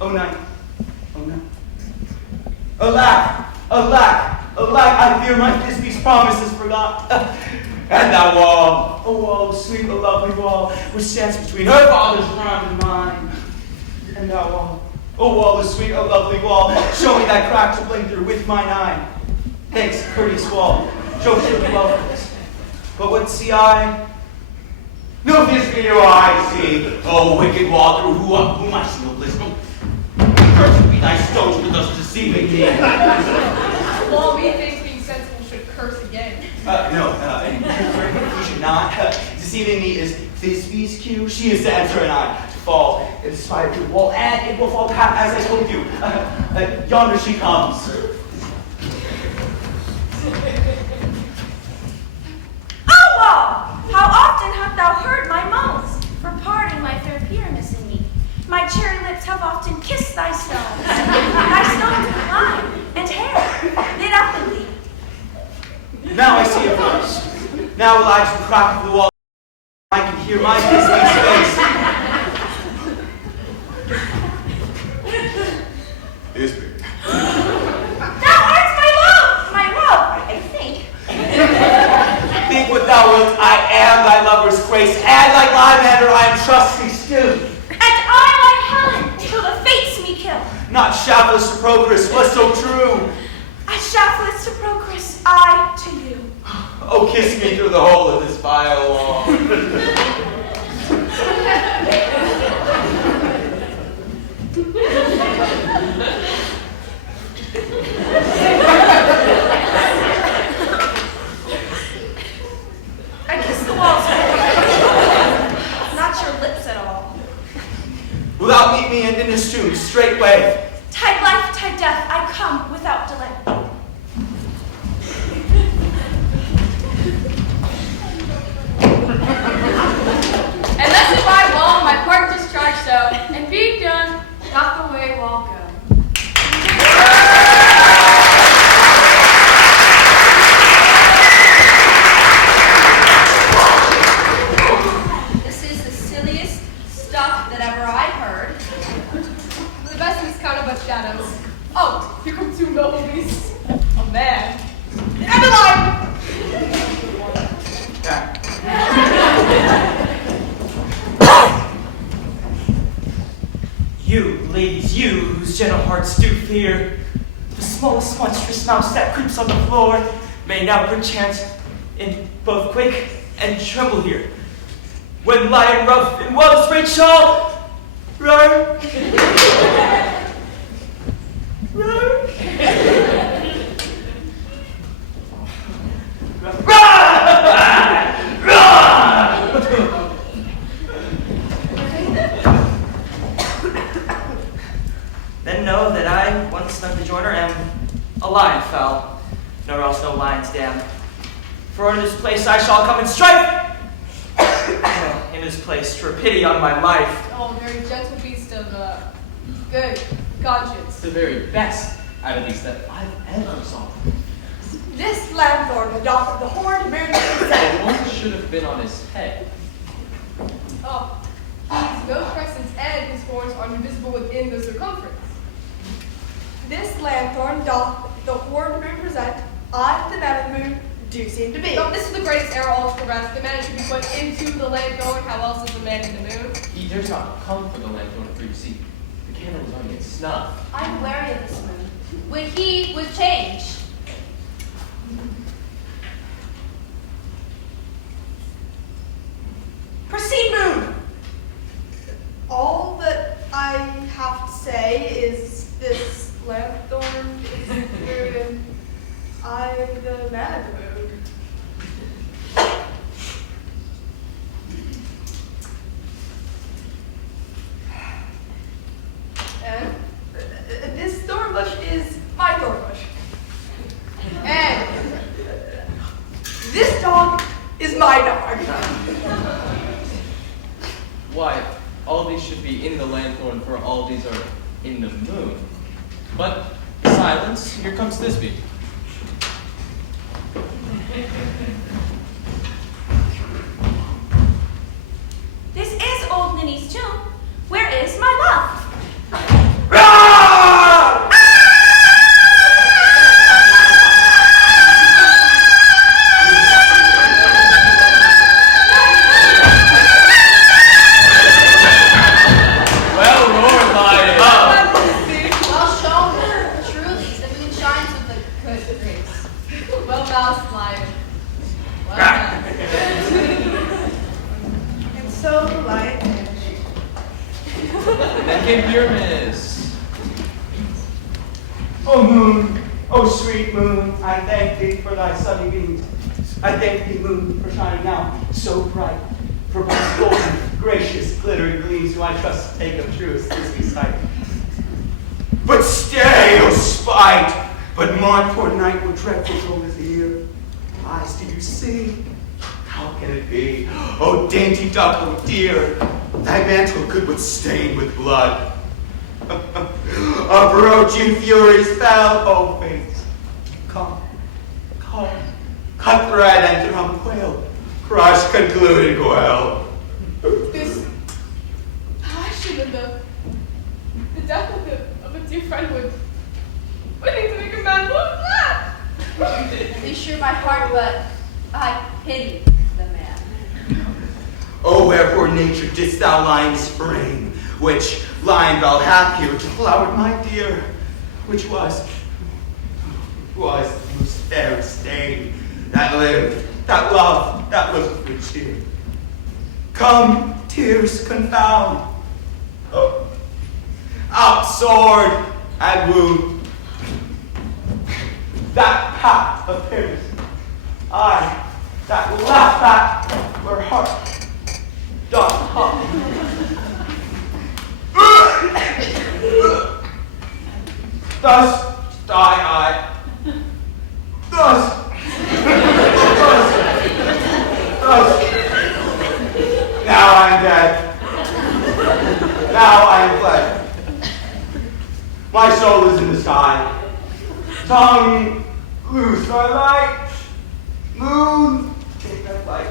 O night, O night. Alack, alack, alack, I fear my Thisbe's promises forgot. And that wall, O wall, sweet, the lovely wall, which stands between her father's ground and mine. And that wall, O wall, the sweet, a lovely wall, show me that crack to blink through with mine eye. Thanks, courteous wall, show surely well for this. But what see I? No Thisbe do I see, O wicked wall, through whom I see no bliss. Cursed be thy stones for thus deceiving me. Well, methinks being sensible should curse again. No, he should not. Deceiving me is Thisbe's cue. She is to enter and I to fall in spite of the wall, and it will fall back as I told you. Yonder she comes. Oh, wall! How often hath thou heard my moans for parting my fair peer missing me? My cherry lips have often kissed thy stones, thy stones of line and hair lit up in thee. Now I see it first. Now will I to the crack of the wall. I can hear my kisses face. Shakespeare. Thou art my love, I think. Think what thou wilt, I am thy lover's grace, and like Lymander I am trusty still. And I like Helen, till the fates me kill. Not shaftless to Procris, was so true. As shaftless to Procris, I to you. Oh, kiss me through the hole of this vile wall. I kiss the walls, not your lips at all. Will thou meet me in this tomb straightway? Tide life, tide death, I come without delay. And thus if I will, my part discharge so, and being done, doth the way wall go. This is the silliest stuff that ever I heard. The best is counted by shadows. Oh, here come two noble beasts. A man. And a lion! You, ladies, you, whose gentle hearts do fear, the smallest monstrous mouse that creeps on the floor, may now perchance in both quake and tremble here. When lion rough in wolf's great shawl, roar, roar, Then know that I, once left the joiner, am a lion fell, nor else no lion's dam. For in this place I shall come and strike. In this place, for pity on my life. Oh, very gentle beast of good conscience. It's the very best out of these that I've ever saw. This lanthorn doth the horned bear The one should have been on his head. Oh, he's no crescents and his horns are invisible within the circumference. This lanthorn doth the horned moon present, I, the man of the moon, do seem to be. So this is the greatest error of all the rest. The man should be put into the lanthorn. How else is the man in the moon? He dares not come for the lanthorn, for you see, the candle is already snuffed. I'm wary of this moon. When he would change. Proceed, moon. All that I have to say is this lanthorn is wherein I, the man of the moon. And this thorn bush is my thorn bush. And this dog is my dog. Why, all these should be in the lanthorn, for all these are in the moon. But silence, here comes Thisbe. This is old Ninny's tomb. Where is my love? Well, Lord Lion. Well shown, truly, the moon shines with a good grace. Well moused lion. Well done. And so the lion vanished. And then came Pyramus. O moon, O sweet moon, I thank thee for thy sunny beams. I thank thee, moon, for shining now so bright. For by golden, gracious, glittering gleams do I trust to take of truest Thisbe sight. But stay, O spite! But my poor knight, what dreadful told is here. Eyes, do you see? How How can it be? Oh, dainty duck, oh dear, thy mantle could but stain with blood. Approaching furies fell, oh fates. Come, cut thread and drum quail, crush, conclude, and quail. This passion and the death of a dear friend would need to make a man look that. Be sure my heart, but I pity the man. Oh, wherefore nature didst thou line spring, which line thou hath here to flower, my dear, which was the most fair stain that lived, that loved, that was good cheer. Come, tears confound, oh, out sword and wound. That path of Paris, I, that laugh at where heart doth hum. Thus die I. Thus. Now I'm dead. Now I am fled. My soul is in the sky. Tongue, loose thy light. Moon, take thy flight.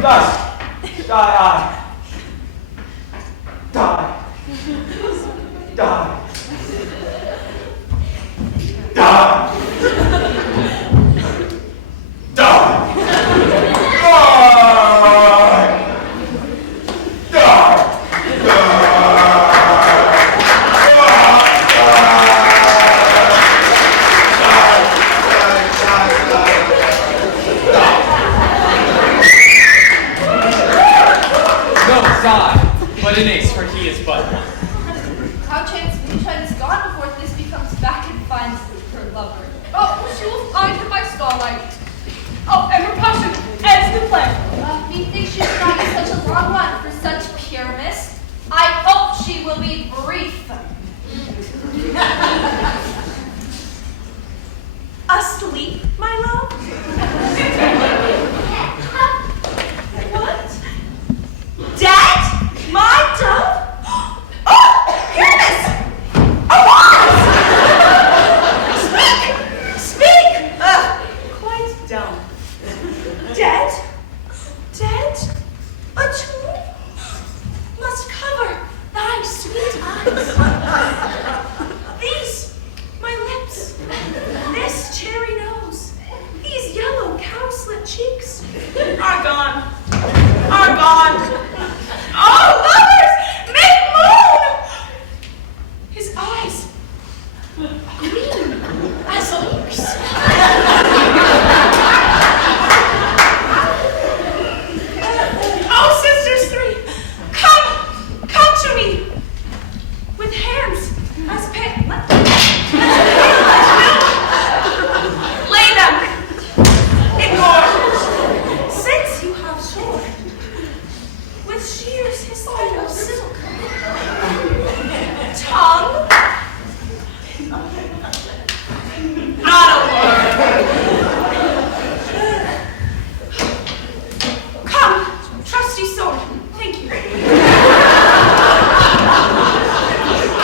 Thus die I. Die. Die. Die. Die. But an ace, for he is but one. How chance Moonshine is gone before this becomes back and finds her lover? Oh, she will find him by starlight. Oh, and her passion ends the play. Methinks she should not be such a long one for such pureness. I hope she will be brief. Asleep, my love? What? Dead? My dove? Oh, goodness! Arise! Speak! Quite dumb. Dead? Dead? A tomb? Must cover thy sweet eyes. These, my lips. This cherry nose. These yellow cowslip cheeks. Are gone. Are gone. Oh, lovers! Make moon! His eyes. Green as oaks. Oh, sisters three, come to me with hands as pale. Lay them. Ignore. Since you have shore, with shears his light of silk. Tongue. Not a word. Come, trusty sword. Thank you.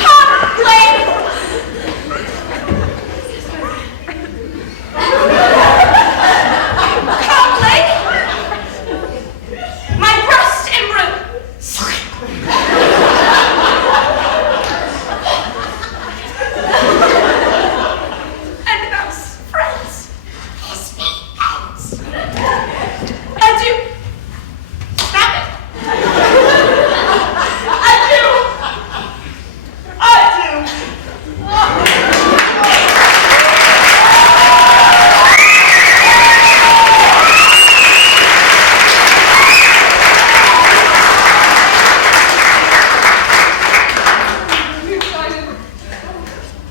Come, blade. Come, blade. My breast embryo. And thus, friends, speak out. Adieu. Stop it. Adieu.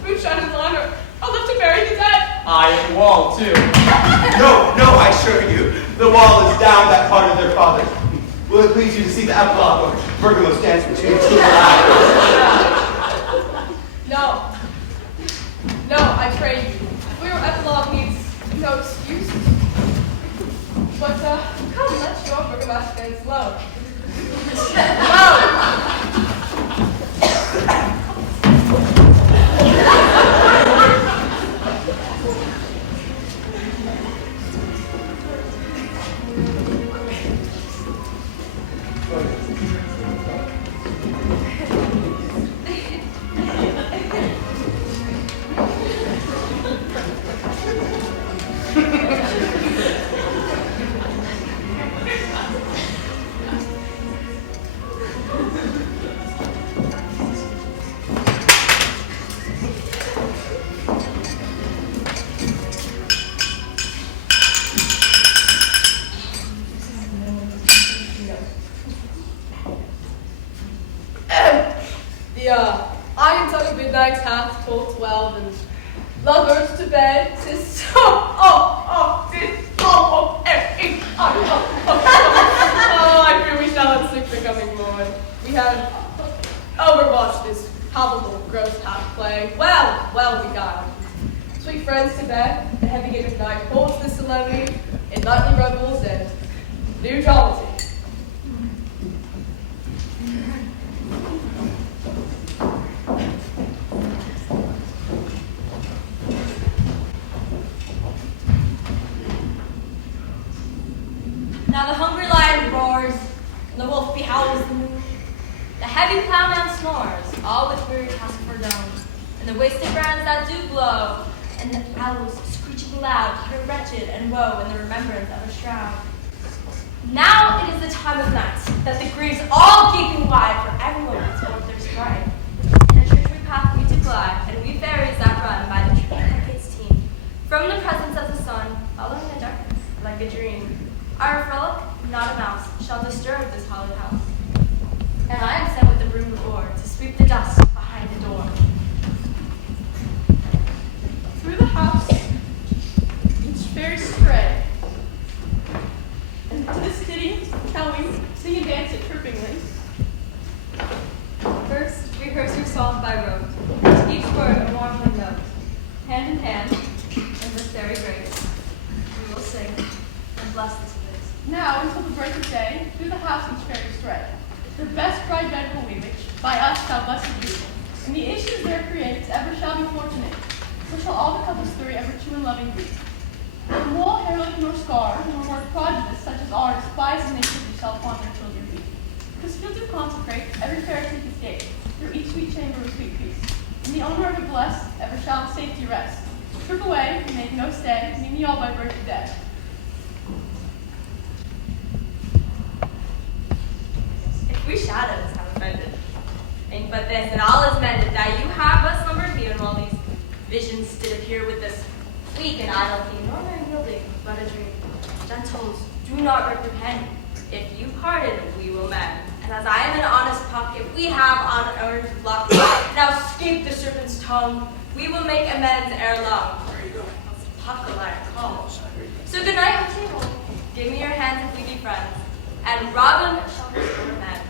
Moonshine and honor. I'll live to bury the dead. I at the wall, too. No, I assure you, the wall is down that part of their father. Will it please you to see the epilogue where Bergamo stands between two eyes? No. No, I pray you. For your epilogue needs no excuse. Burgomaster stands slow. Slow! Iron tongue of midnight hath told 12, and lovers to bed, tis I fear we shall not sleep the coming morn. We have overwatched this palpable gross half play, well beguiled. Sweet friends to bed, the heavy gate of night holds this solemnity in nightly revels and new jollity. Now the hungry lion roars, and the wolf behowls the moon. The heavy plowman snores, all with weary task foredone. And the wasted brands that do blow, and the owls screeching loud, utter wretched and woe in the remembrance of a shroud. Now it is the time of night, that the graves all gaping wide, for everyone puts forth their strife. And a church we path we to glide, and we fairies that run by the tree Hecate's team, from the presence of the sun, following the darkness like a dream. Our frolic, not a mouse, shall disturb this hallowed house. And I am sent with the broom before to sweep the dust behind the door. Through the house, each fairy stray, and to this ditty shall we sing and dance it trippingly. First, rehearse your song by rote, to each word a wandering note. Hand in hand, in this very grace, we will sing and bless this place. Now, until the break of day, through the house each fairy stray. Their best bright bed will we, which by us shall blessed be. And the issues there creates ever shall be fortunate. So shall all the couples three ever true and loving be. No mole, hairless, nor scar, nor word prejudice such as ours, spies and nature shall upon their children be. Because fields do consecrate, every fair take his gate, through each sweet chamber of sweet peace. And the owner of it blessed, ever shall in safety rest. Trip away, and make no stay, meet me all by birth to death. We shadows have offended. Think but this, and all is mended, that you have but slumbered here, and while these visions did appear with this weak and idle theme, nor very yielding, but a dream. Gentles, do not reprehend. If you pardon, we will mend. And as I am an honest puck, if we have unearned luck, now escape the serpent's tongue, we will make amends ere long. Puck a liar call. So good night, table. Give me your hands if we be friends, and Robin shall restore men.